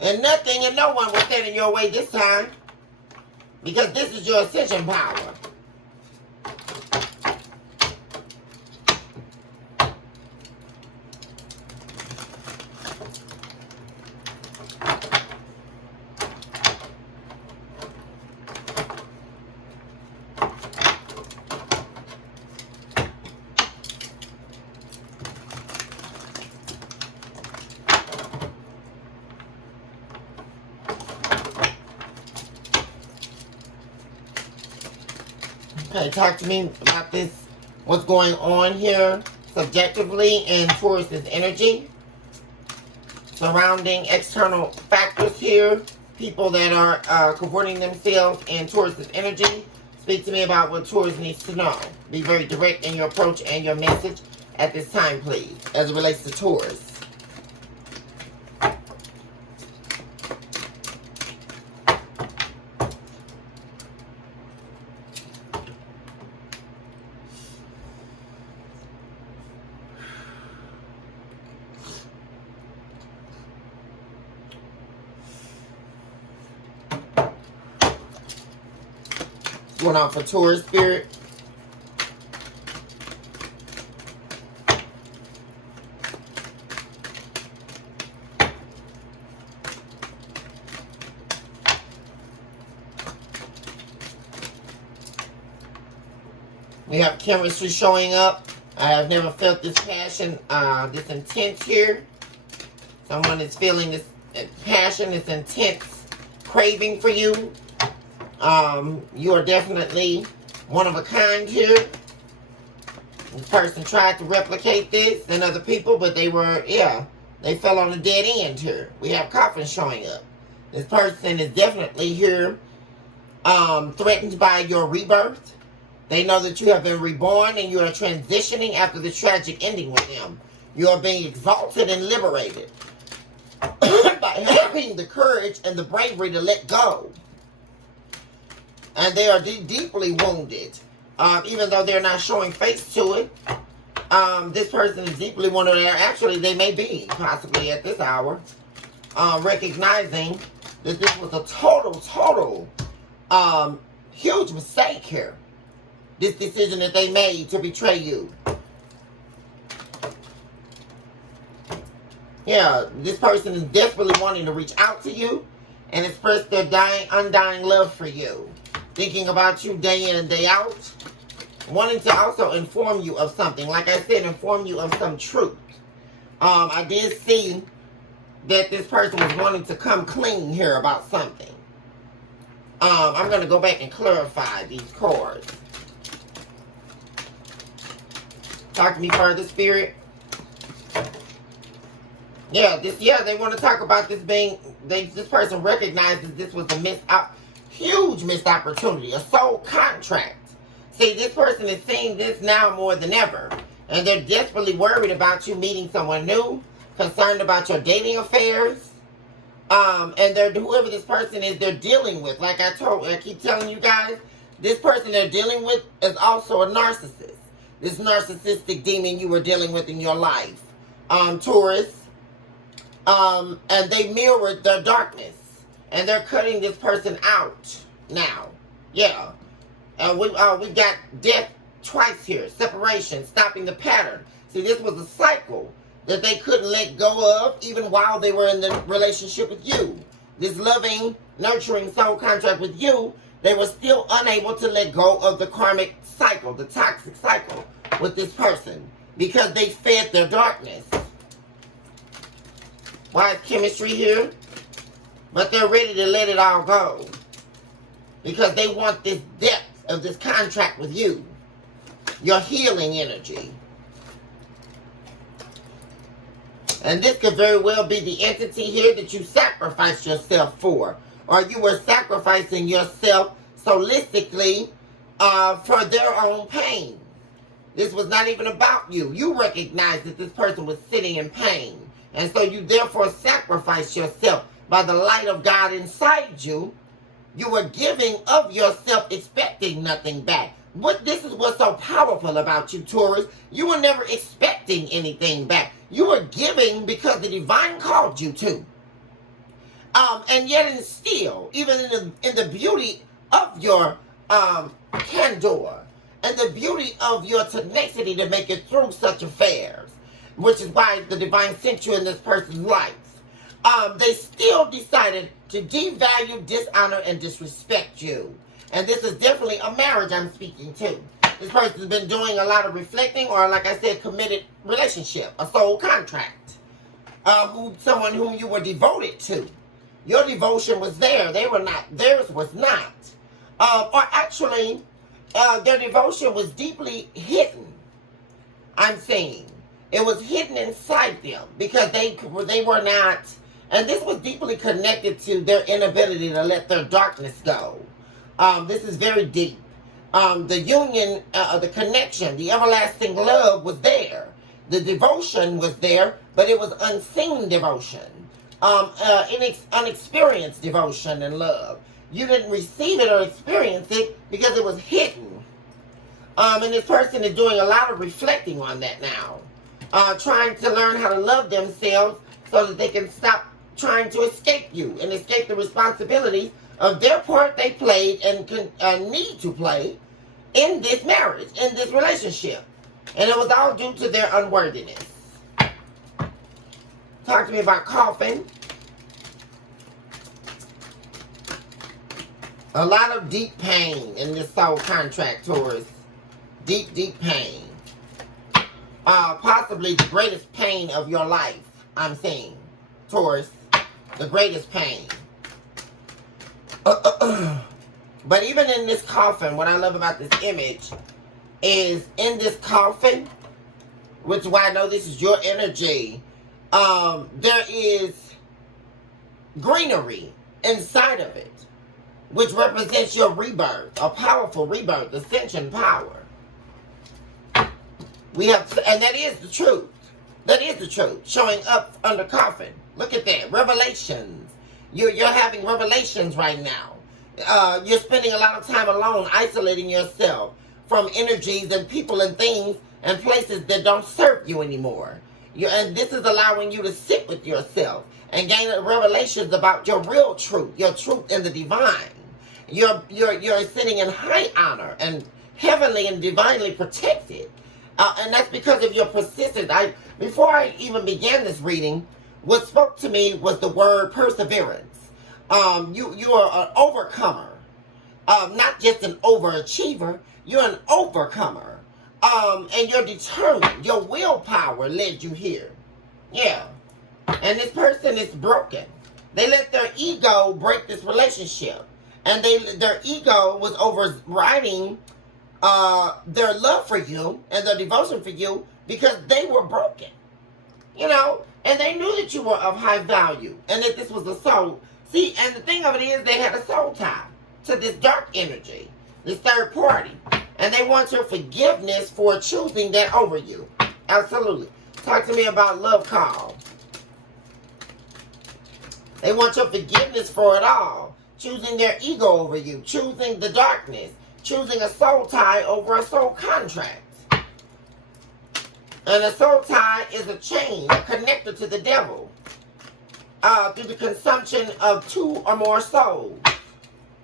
And nothing and no one will stand in your way this time. Because this is your ascension power. Okay, talk to me about this, what's going on here subjectively in Taurus's energy, surrounding external factors here, people that are cavorting themselves in Taurus's energy. Speak to me about what Taurus needs to know. Be very direct in your approach and your message at this time, please, as it relates to Taurus. Going on for Taurus spirit. We have chemistry showing up. I have never felt this passion, this intense here. Someone is feeling this passion, this intense craving for you. You are definitely one of a kind here. This person tried to replicate this and other people, but they were, they fell on a dead end here. We have coffins showing up. This person is definitely here, threatened by your rebirth. They know that you have been reborn and you are transitioning after the tragic ending with them. You are being exalted and liberated by having the courage and the bravery to let go. And they are deeply wounded. Even though they're not showing face to it. This person is deeply wounded. Actually, they may be, possibly at this hour, recognizing that this was a total, huge mistake here. This decision that they made to betray you. Yeah, this person is desperately wanting to reach out to you and express their undying love for you. Thinking about you day in and day out. Wanting to also inform you of something. Like I said, inform you of some truth. I did see that this person was wanting to come clean here about something. I'm going to go back and clarify these cards. Talk to me further, Spirit. Yeah, they want to talk about this being, this person recognizes this was a huge missed opportunity, a soul contract. See, this person is seeing this now more than ever. And they're desperately worried about you meeting someone new, concerned about your dating affairs. And whoever this person is, they're dealing with. Like I keep telling you guys, this person they're dealing with is also a narcissist. This narcissistic demon you were dealing with in your life. Taurus. And they mirrored their darkness. And they're cutting this person out now. Yeah. And we got death twice here. Separation. Stopping the pattern. See, this was a cycle that they couldn't let go of even while they were in the relationship with you. This loving, nurturing soul contract with you, they were still unable to let go of the karmic cycle, the toxic cycle with this person because they fed their darkness. Why is chemistry here? But they're ready to let it all go because they want this depth of this contract with you, your healing energy. And this could very well be the entity here that you sacrificed yourself for. Or you were sacrificing yourself solistically for their own pain. This was not even about you. You recognized that this person was sitting in pain. And so you therefore sacrificed yourself by the light of God inside you. You were giving of yourself expecting nothing back. This is what's so powerful about you, Taurus. You were never expecting anything back. You were giving because the divine called you to. And yet and still, even in the beauty of your candor and the beauty of your tenacity to make it through such affairs, which is why the divine sent you in this person's life, they still decided to devalue, dishonor, and disrespect you. And this is definitely a marriage I'm speaking to. This person's been doing a lot of reflecting, or like I said, committed relationship, a soul contract. Someone whom you were devoted to. Your devotion was there. They were not. Theirs was not. Or actually, their devotion was deeply hidden. I'm saying it was hidden inside them because they were not. And this was deeply connected to their inability to let their darkness go. This is very deep. The union, the connection, the everlasting love was there. The devotion was there, but it was unseen devotion. Unexperienced devotion and love. You didn't receive it or experience it because it was hidden. And this person is doing a lot of reflecting on that now. Trying to learn how to love themselves so that they can stop trying to escape you and escape the responsibility of their part they played and need to play in this marriage, in this relationship. And it was all due to their unworthiness. Talk to me about coughing. A lot of deep pain in this soul contract, Taurus. Deep, deep pain. Possibly the greatest pain of your life, I'm saying. Taurus, the greatest pain. But even in this coffin, what I love about this image is in this coffin, which is why I know this is your energy, there is greenery inside of it, which represents your rebirth, a powerful rebirth, ascension power. We have, and that is the truth. That is the truth, showing up under coffin. Look at that, revelations. You're having revelations right now. You're spending a lot of time alone, isolating yourself from energies and people and things and places that don't serve you anymore. And this is allowing you to sit with yourself and gain revelations about your real truth, your truth in the divine. You're sitting in high honor and heavenly and divinely protected. And that's because of your persistence. Before I even began this reading, what spoke to me was the word perseverance. You are an overcomer. Not just an overachiever. You're an overcomer. And you're determined. Your willpower led you here. Yeah. And this person is broken. They let their ego break this relationship. And their ego was overriding their love for you and their devotion for you because they were broken. You know? And they knew that you were of high value. And that this was a soul. See, and the thing of it is they had a soul tie to this dark energy. This third party. And they want your forgiveness for choosing that over you. Absolutely. Talk to me about love call. They want your forgiveness for it all. Choosing their ego over you. Choosing the darkness. Choosing a soul tie over a soul contract. And a soul tie is a chain, a connector to the devil. Through the consumption of two or more souls.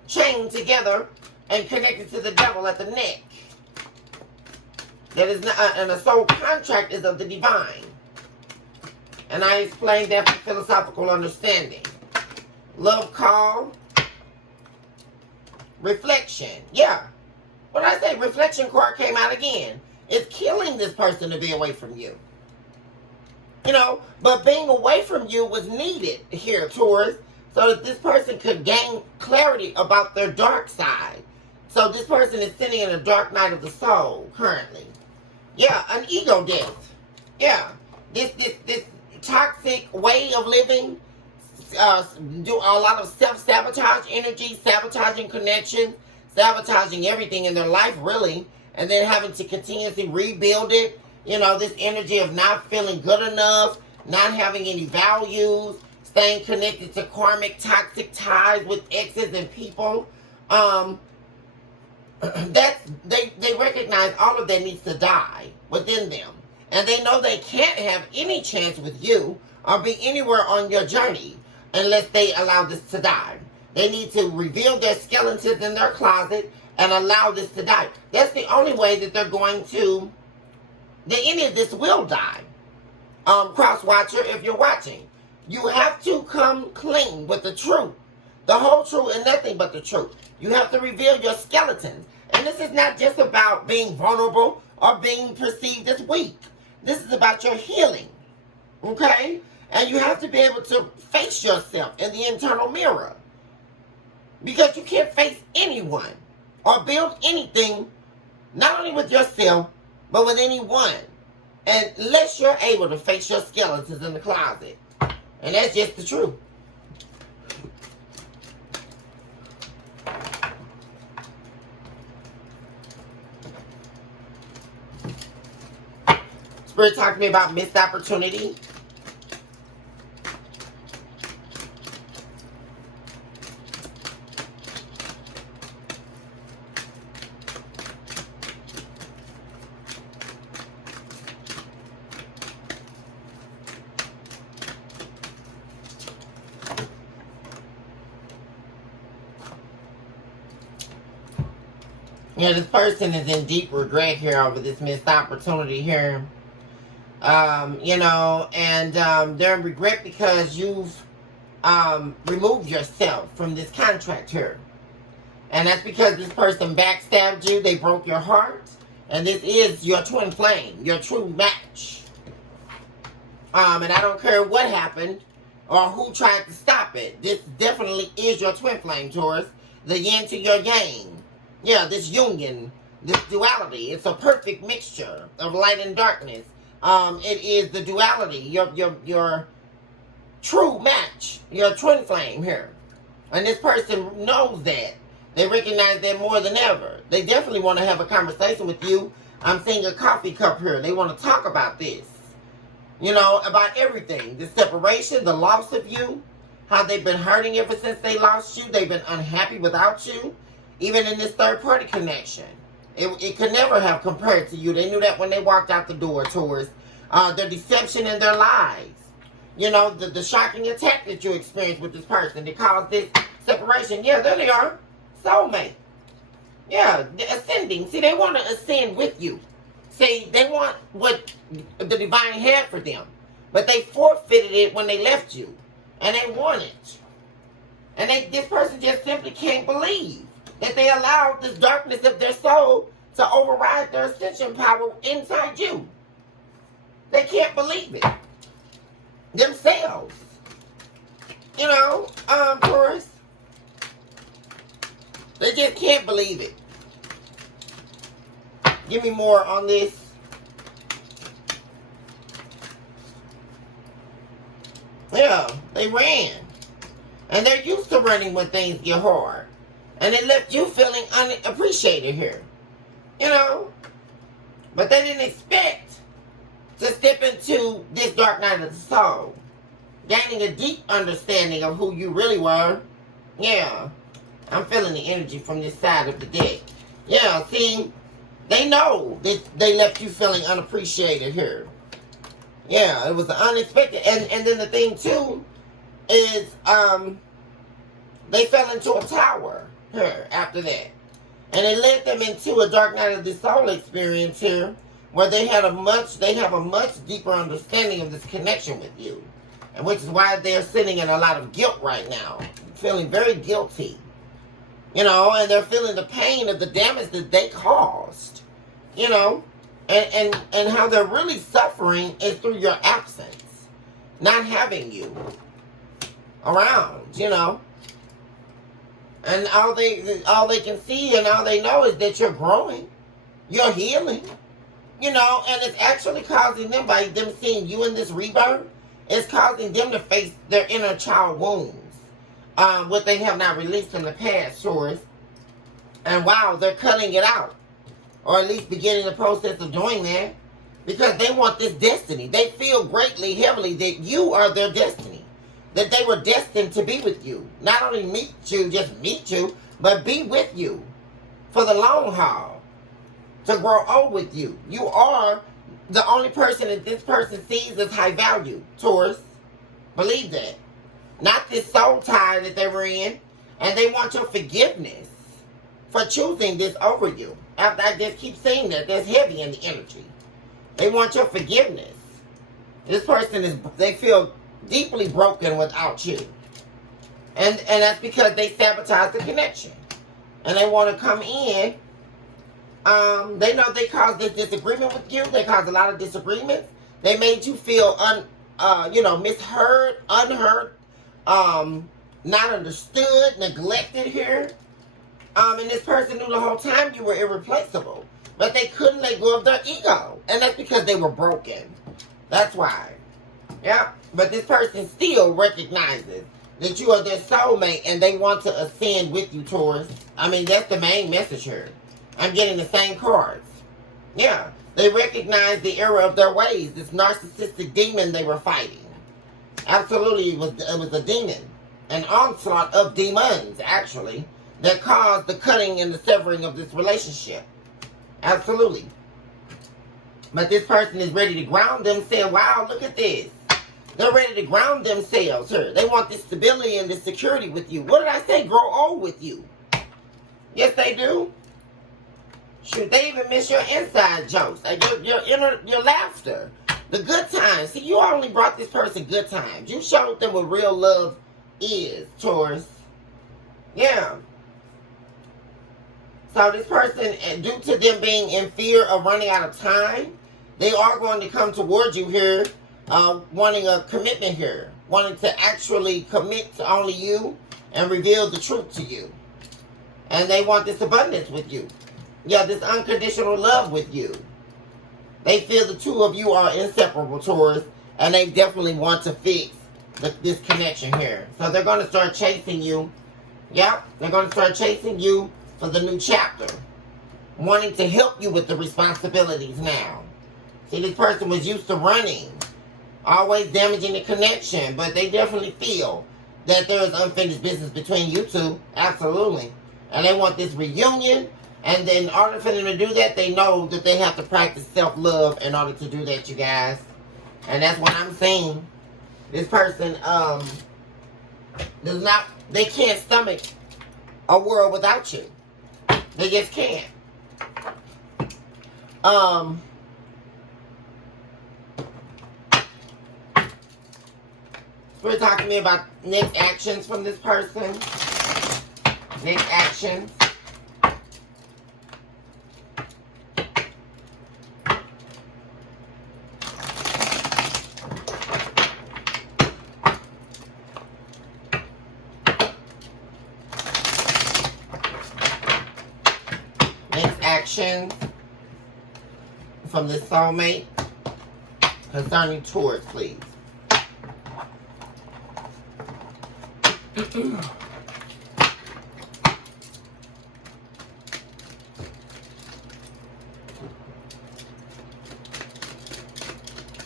Chained together and connected to the devil at the neck. That is not, and a soul contract is of the divine. And I explained that for philosophical understanding. Love call. Reflection. Yeah. What did I say? Reflection card came out again. It's killing this person to be away from you. You know, but being away from you was needed here, Taurus, so that this person could gain clarity about their dark side. So this person is sitting in a dark night of the soul currently. Yeah, an ego death. Yeah, this toxic way of living, do a lot of self-sabotage energy, sabotaging connections, sabotaging everything in their life, really, and then having to continuously rebuild it. You know, this energy of not feeling good enough, not having any values, staying connected to karmic toxic ties with exes and people. they recognize all of that needs to die within them. And they know they can't have any chance with you or be anywhere on your journey unless they allow this to die. They need to reveal their skeletons in their closet and allow this to die. That's the only way that they're going to, that any of this will die. Cross watcher, if you're watching, you have to come clean with the truth. The whole truth and nothing but the truth. You have to reveal your skeletons. And this is not just about being vulnerable or being perceived as weak. This is about your healing. Okay? And you have to be able to face yourself in the internal mirror. Because you can't face anyone or build anything, not only with yourself, but with anyone, unless you're able to face your skeletons in the closet. And that's just the truth. Spirit talked to me about missed opportunity. Yeah, this person is in deep regret here over this missed opportunity here. They're in regret because you've removed yourself from this contract here. And that's because this person backstabbed you, they broke your heart, and this is your twin flame, your true match. And I don't care what happened or who tried to stop it. This definitely is your twin flame, Taurus. The yin to your yang. Yeah, this union, this duality. It's a perfect mixture of light and darkness. It is the duality, your true match, your twin flame here. And this person knows that. They recognize that more than ever. They definitely want to have a conversation with you. I'm seeing a coffee cup here. They want to talk about this. About everything. The separation, the loss of you, how they've been hurting ever since they lost you. They've been unhappy without you. Even in this third-party connection. It could never have compared to you. They knew that when they walked out the door, Taurus. Their deception and their lies. The shocking attack that you experienced with this person that caused this separation. Yeah, there they are. Soulmate. Yeah, ascending. See, they want to ascend with you. See, they want what the divine had for them. But they forfeited it when they left you. And they want it. And this person just simply can't believe that they allowed this darkness of their soul to override their ascension power inside you. They can't believe it. Themselves. Taurus. They just can't believe it. Give me more on this. Yeah, they ran. And they're used to running when things get hard. And it left you feeling unappreciated here. But they didn't expect to step into this dark night of the soul. Gaining a deep understanding of who you really were. Yeah. I'm feeling the energy from this side of the deck. Yeah, see, they know that they left you feeling unappreciated here. Yeah, it was unexpected. And then the thing, too, is they fell into a tower here after that. And it led them into a dark night of the soul experience here, where they have a much deeper understanding of this connection with you. And which is why they're sitting in a lot of guilt right now. Feeling very guilty. And they're feeling the pain of the damage that they caused. And how they're really suffering is through your absence. Not having you around, And all they can see and all they know is that you're growing. You're healing. And it's actually causing them, by them seeing you in this rebirth, it's causing them to face their inner child wounds. What they have not released in the past, Taurus. And wow, they're cutting it out. Or at least beginning the process of doing that. Because they want this destiny. They feel greatly, heavily that you are their destiny. That they were destined to be with you. Not only just meet you, but be with you for the long haul, to grow old with you. You are the only person that this person sees as high value, Taurus. Believe that. Not this soul tie that they were in. And they want your forgiveness for choosing this over you. After I just keep saying that, that's heavy in the energy. They want your forgiveness. This person they feel deeply broken without you. And that's because they sabotage the connection. And they want to come in. They know they caused this disagreement with you. They caused a lot of disagreements. They made you feel misheard, unheard, not understood, neglected here. And this person knew the whole time you were irreplaceable. But they couldn't let go of their ego. And that's because they were broken. That's why. Yeah. But this person still recognizes that you are their soulmate and they want to ascend with you, Taurus. I mean, that's the main message here. I'm getting the same cards. Yeah. They recognize the error of their ways. This narcissistic demon they were fighting. Absolutely, it was a demon. An onslaught of demons, actually, that caused the cutting and the severing of this relationship. Absolutely. But this person is ready to ground themselves. Wow, look at this. They're ready to ground themselves here. They want this stability and this security with you. What did I say? Grow old with you. Yes, they do. Shoot, they even miss your inside jokes. Your laughter. The good times. See, you only brought this person good times. You showed them what real love is, Taurus. Yeah. So this person, due to them being in fear of running out of time, they are going to come towards you here, wanting a commitment here. Wanting to actually commit to only you and reveal the truth to you. And they want this abundance with you. Yeah, this unconditional love with you. They feel the two of you are inseparable, Taurus, and they definitely want to fix this connection here. So they're going to start chasing you. Yep, they're going to start chasing you for the new chapter. Wanting to help you with the responsibilities now. See, this person was used to running. Always damaging the connection, but they definitely feel that there is unfinished business between you two. Absolutely. And they want this reunion. And then in order for them to do that, they know that they have to practice self-love in order to do that, you guys. And that's what I'm saying. This person they can't stomach a world without you. They just can't. We're talking to me about next actions from this person. Next actions. From this soulmate concerning Taurus, please.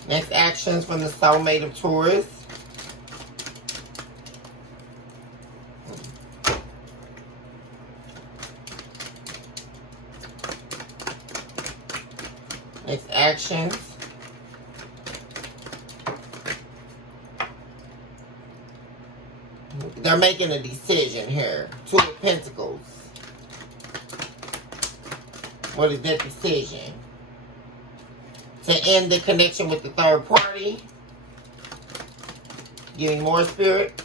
Next actions from the soulmate of Taurus. Next actions. They're making a decision here. Two of Pentacles. What is that decision? To end the connection with the third party. Giving more, Spirit.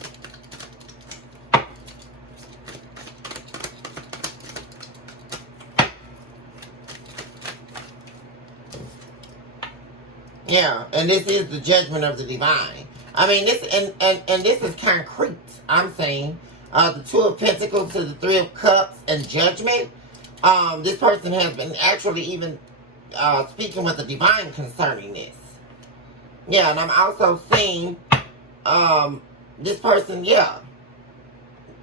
Yeah, and this is the judgment of the divine. I mean, this and this is concrete. I'm saying the Two of Pentacles to the Three of Cups and Judgment. This person has been actually even speaking with the divine concerning this. Yeah, and I'm also seeing this person, yeah,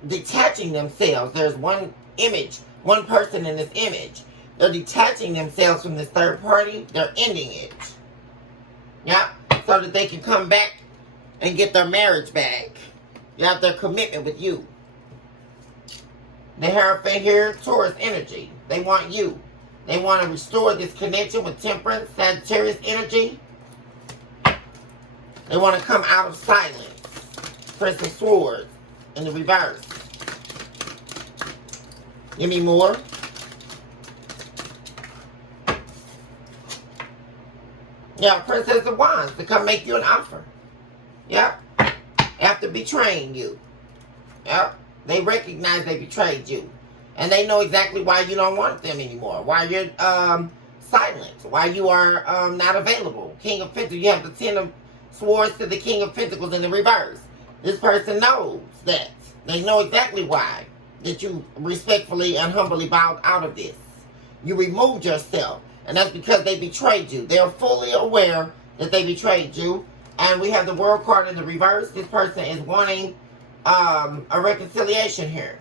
detaching themselves. There's one image, one person in this image. They're detaching themselves from this third party. They're ending it. Yeah, so that they can come back and get their marriage back. You have their commitment with you. The Hierophant here, Taurus energy. They want you. They want to restore this connection with Temperance, Sagittarius energy. They want to come out of silence. Prince of Swords in the reverse. Give me more. Yeah, Princess of Wands to come make you an offer. Yep. After betraying you. Yep. They recognize they betrayed you. And they know exactly why you don't want them anymore. Why you're silent. Why you are not available. King of Pentacles. You have the Ten of Swords to the King of Pentacles in the reverse. This person knows that. They know exactly why. That you respectfully and humbly bowed out of this. You removed yourself. And that's because they betrayed you. They're fully aware that they betrayed you. And we have the World card in the reverse. This person is wanting a reconciliation here.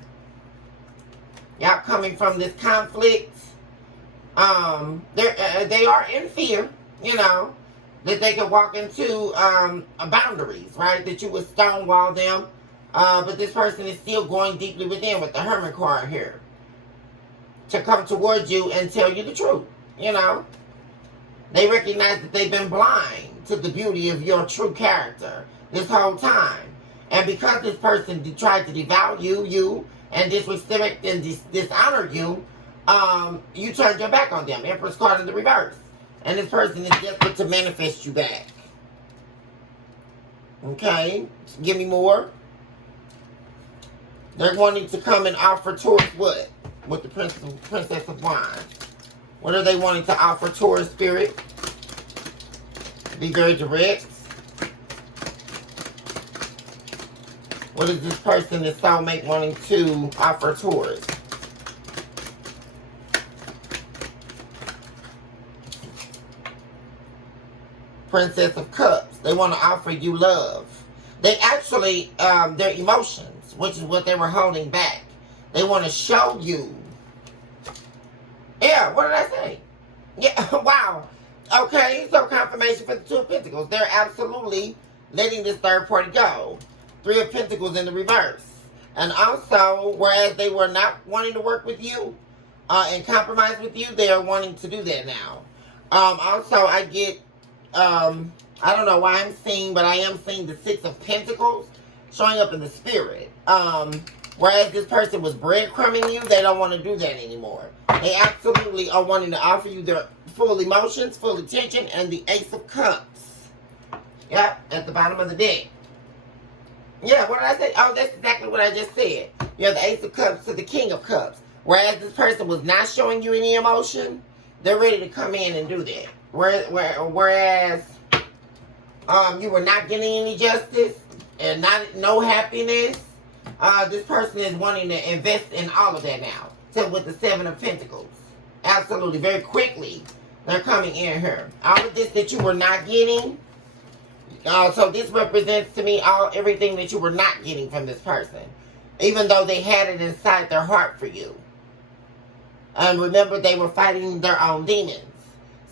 Y'all coming from this conflict. They are in fear, you know, that they could walk into boundaries, right? That you would stonewall them. But this person is still going deeply within with the Hermit card here. To come towards you and tell you the truth, you know. They recognize that they've been blind to the beauty of your true character this whole time. And because this person tried to devalue you and disrespect and dishonor you, you turned your back on them. Empress card in the reverse. And this person is desperate to manifest you back. Okay, give me more. They're wanting to come and offer towards what? With the Princess of Wands. What are they wanting to offer towards Spirit? Be very direct. What is this person, this soulmate, wanting to offer towards? Princess of Cups. They want to offer you love. They actually, their emotions, which is what they were holding back. They want to show you. Yeah, what did I say? Yeah, wow. Okay, so confirmation for the Two of Pentacles. They're absolutely letting this third party go. Three of Pentacles in the reverse. And also, whereas they were not wanting to work with you and compromise with you, they are wanting to do that now. Also, I get, I don't know why I'm seeing, but I am seeing the Six of Pentacles showing up in the spirit. Whereas this person was breadcrumbing you, they don't want to do that anymore. They absolutely are wanting to offer you their full emotions, full attention, and the Ace of Cups. Yep, at the bottom of the deck. Yeah, what did I say? Oh, that's exactly what I just said. You have the Ace of Cups to the King of Cups. Whereas this person was not showing you any emotion, they're ready to come in and do that. Whereas you were not getting any justice and no happiness, this person is wanting to invest in all of that now. So with the Seven of Pentacles. Absolutely. Very quickly, they're coming in here. All of this that you were not getting. So this represents to me everything that you were not getting from this person. Even though they had it inside their heart for you. And remember, they were fighting their own demons.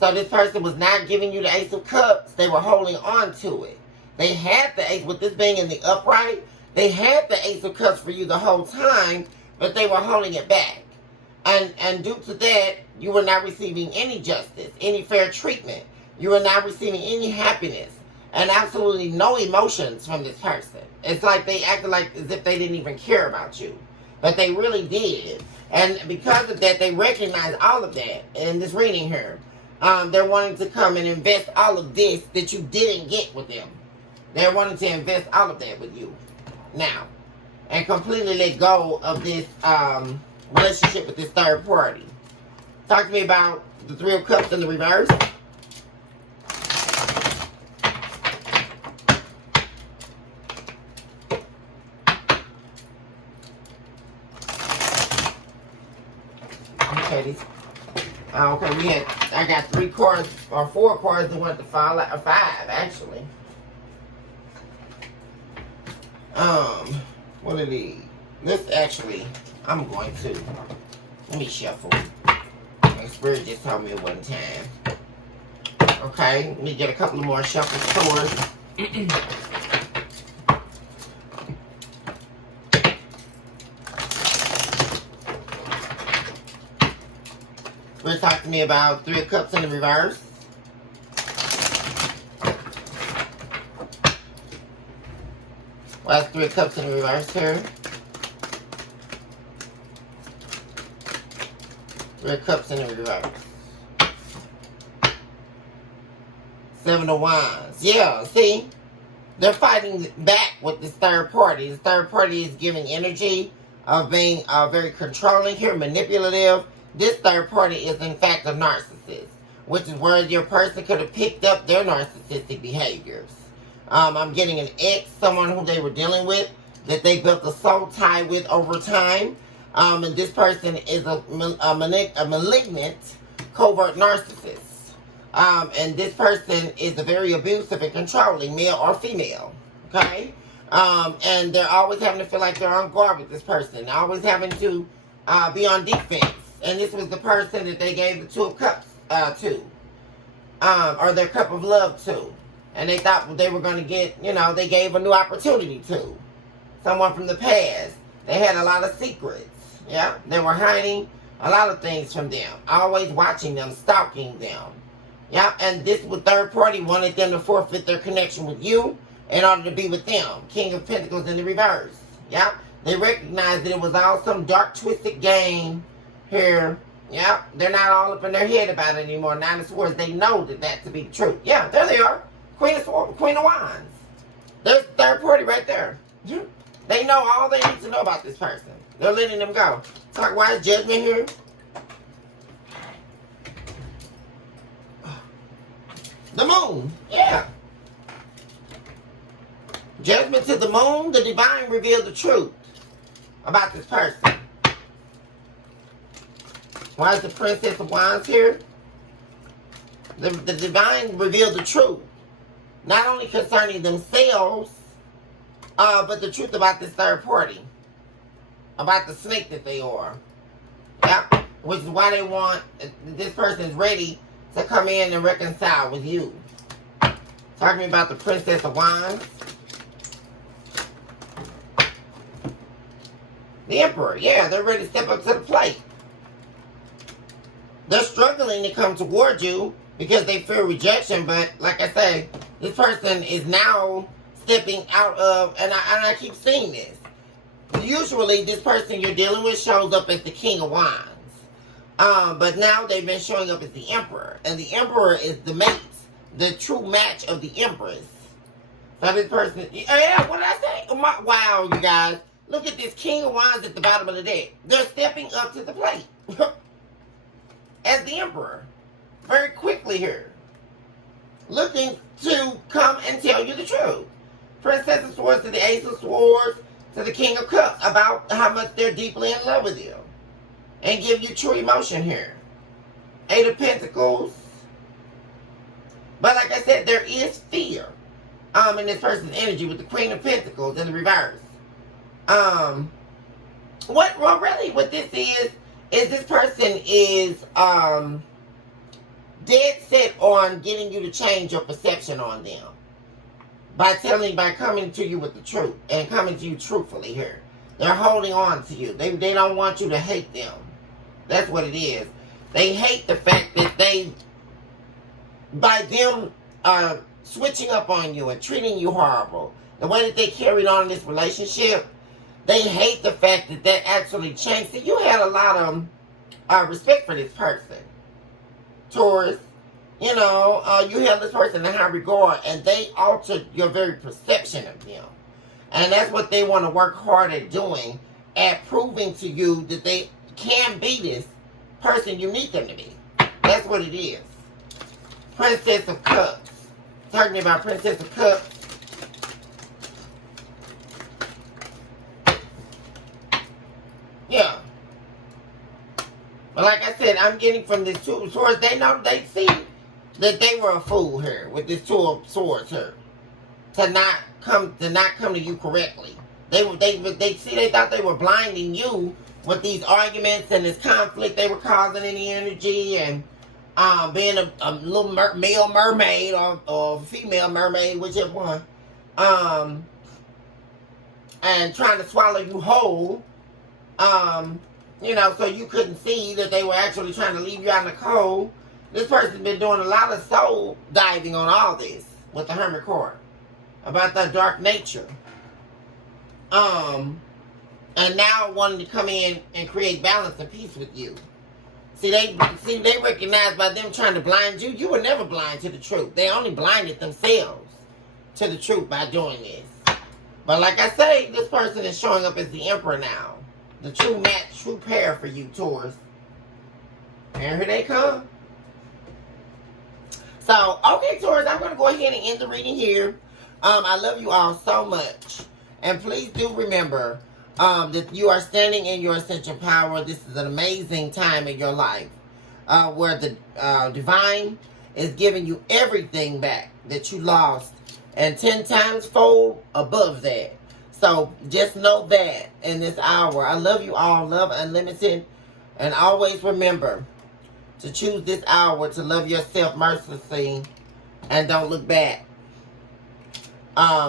So this person was not giving you the Ace of Cups. They were holding on to it. They had the Ace, with this being in the upright, they had the Ace of Cups for you the whole time, but they were holding it back. And due to that, you were not receiving any justice, any fair treatment. You were not receiving any happiness, and absolutely no emotions from this person. It's like they acted like as if they didn't even care about you. But they really did. And because of that, they recognize all of that in this reading here. They're wanting to come and invest all of this that you didn't get with them. They're wanting to invest all of that with you now. And completely let go of this relationship with this third party. Talk to me about the Three of Cups in the reverse. Okay, okay, I got 3 cards, or 4 cards that want to fall out, or 5, actually. What are these? This actually, I'm going to, let me shuffle. My spirit just told me it wasn't time. Okay, let me get a couple of more shuffle swords. Talk to me about Three of Cups in the reverse. What's Three of Cups in the reverse here? Three of Cups in the reverse. Seven of Wands. Yeah, see? They're fighting back with this third party. This third party is giving energy of being very controlling here, manipulative. This third party is in fact a narcissist, which is where your person could have picked up their narcissistic behaviors. I'm getting an ex, someone who they were dealing with, that they built a soul tie with over time. And this person is a malignant, covert narcissist. And this person is a very abusive and controlling, male or female. Okay? And they're always having to feel like they're on guard with this person. Always having to be on defense. And this was the person that they gave the Two of Cups to. Or their cup of love to. And they thought they were going to get, they gave a new opportunity to. Someone from the past. They had a lot of secrets. Yeah? They were hiding a lot of things from them. Always watching them, stalking them. Yeah, and this third party wanted them to forfeit their connection with you in order to be with them. King of Pentacles in the reverse. Yeah, they recognized that it was all some dark, twisted game here. Yeah, they're not all up in their head about it anymore. Nine of Swords, they know that to be the truth. Yeah, there they are. Queen of Wands. There's the third party right there. They know all they need to know about this person. They're letting them go. Talk wise judgment here. The moon, yeah. Judgment to the moon, the divine revealed the truth about this person. Why is the Princess of Wands here? The divine revealed the truth. Not only concerning themselves, but the truth about this third party. About the snake that they are. Yeah, which is why they want, this person is ready to come in and reconcile with you. Talking about the Princess of Wands. The Emperor, yeah, they're ready to step up to the plate. They're struggling to come towards you because they fear rejection, but like I say, this person is now stepping out of, and I keep seeing this. Usually this person you're dealing with shows up as the King of Wands. But now they've been showing up as the Emperor. And the Emperor is the mate, the true match of the Empress. So this person, yeah, what did I say? Wow, you guys. Look at this King of Wands at the bottom of the deck. They're stepping up to the plate. As the Emperor. Very quickly here. Looking to come and tell you the truth. Princess of Swords to the Ace of Swords to the King of Cups. About how much they're deeply in love with you. And give you true emotion here. Eight of Pentacles. But like I said, there is fear in this person's energy with the Queen of Pentacles in the reverse. What this is this person is dead set on getting you to change your perception on them. By coming to you with the truth and coming to you truthfully here. They're holding on to you. They don't want you to hate them. That's what it is. They hate the fact that by them switching up on you and treating you horrible, the way that they carried on this relationship, they hate the fact that actually changed. See, you had a lot of respect for this person. Taurus, you held this person in high regard, and they altered your very perception of them. And that's what they want to work hard at doing, at proving to you that they can be this person you need them to be. That's what it is. Princess of Cups. Talking about Princess of Cups. Yeah. But like I said, I'm getting from this Two of Swords, they see that they were a fool here with this Two of Swords here. To not come to you correctly. They thought they were blinding you with these arguments and this conflict they were causing in the energy, and being a little male mermaid or female mermaid, whichever one, and trying to swallow you whole, You know, so you couldn't see that they were actually trying to leave you out in the cold. This person's been doing a lot of soul diving on all this with the Hermit card about that dark nature. And now wanting to come in and create balance and peace with you. See, they recognize by them trying to blind you, you were never blind to the truth. They only blinded themselves to the truth by doing this. But like I say, this person is showing up as the Emperor now. The true match, true pair for you, Taurus. And here they come. So, okay, Taurus, I'm going to go ahead and end the reading here. I love you all so much. And please do remember that you are standing in your ascension power. This is an amazing time in your life where the divine is giving you everything back that you lost and 10 times fold above that. So just know that in this hour. I love you all. Love unlimited. And always remember to choose this hour to love yourself mercilessly and don't look back.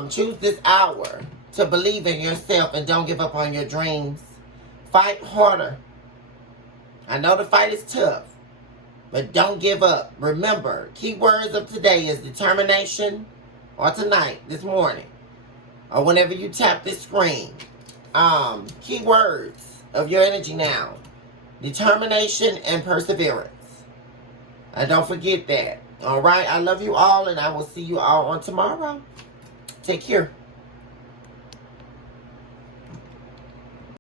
Choose this hour to believe in yourself and don't give up on your dreams. Fight harder. I know the fight is tough, but don't give up. Remember, key words of today is determination, or tonight, this morning, or whenever you tap this screen. Key words of your energy now: determination and perseverance. And don't forget that. All right, I love you all, and I will see you all on tomorrow. Take care.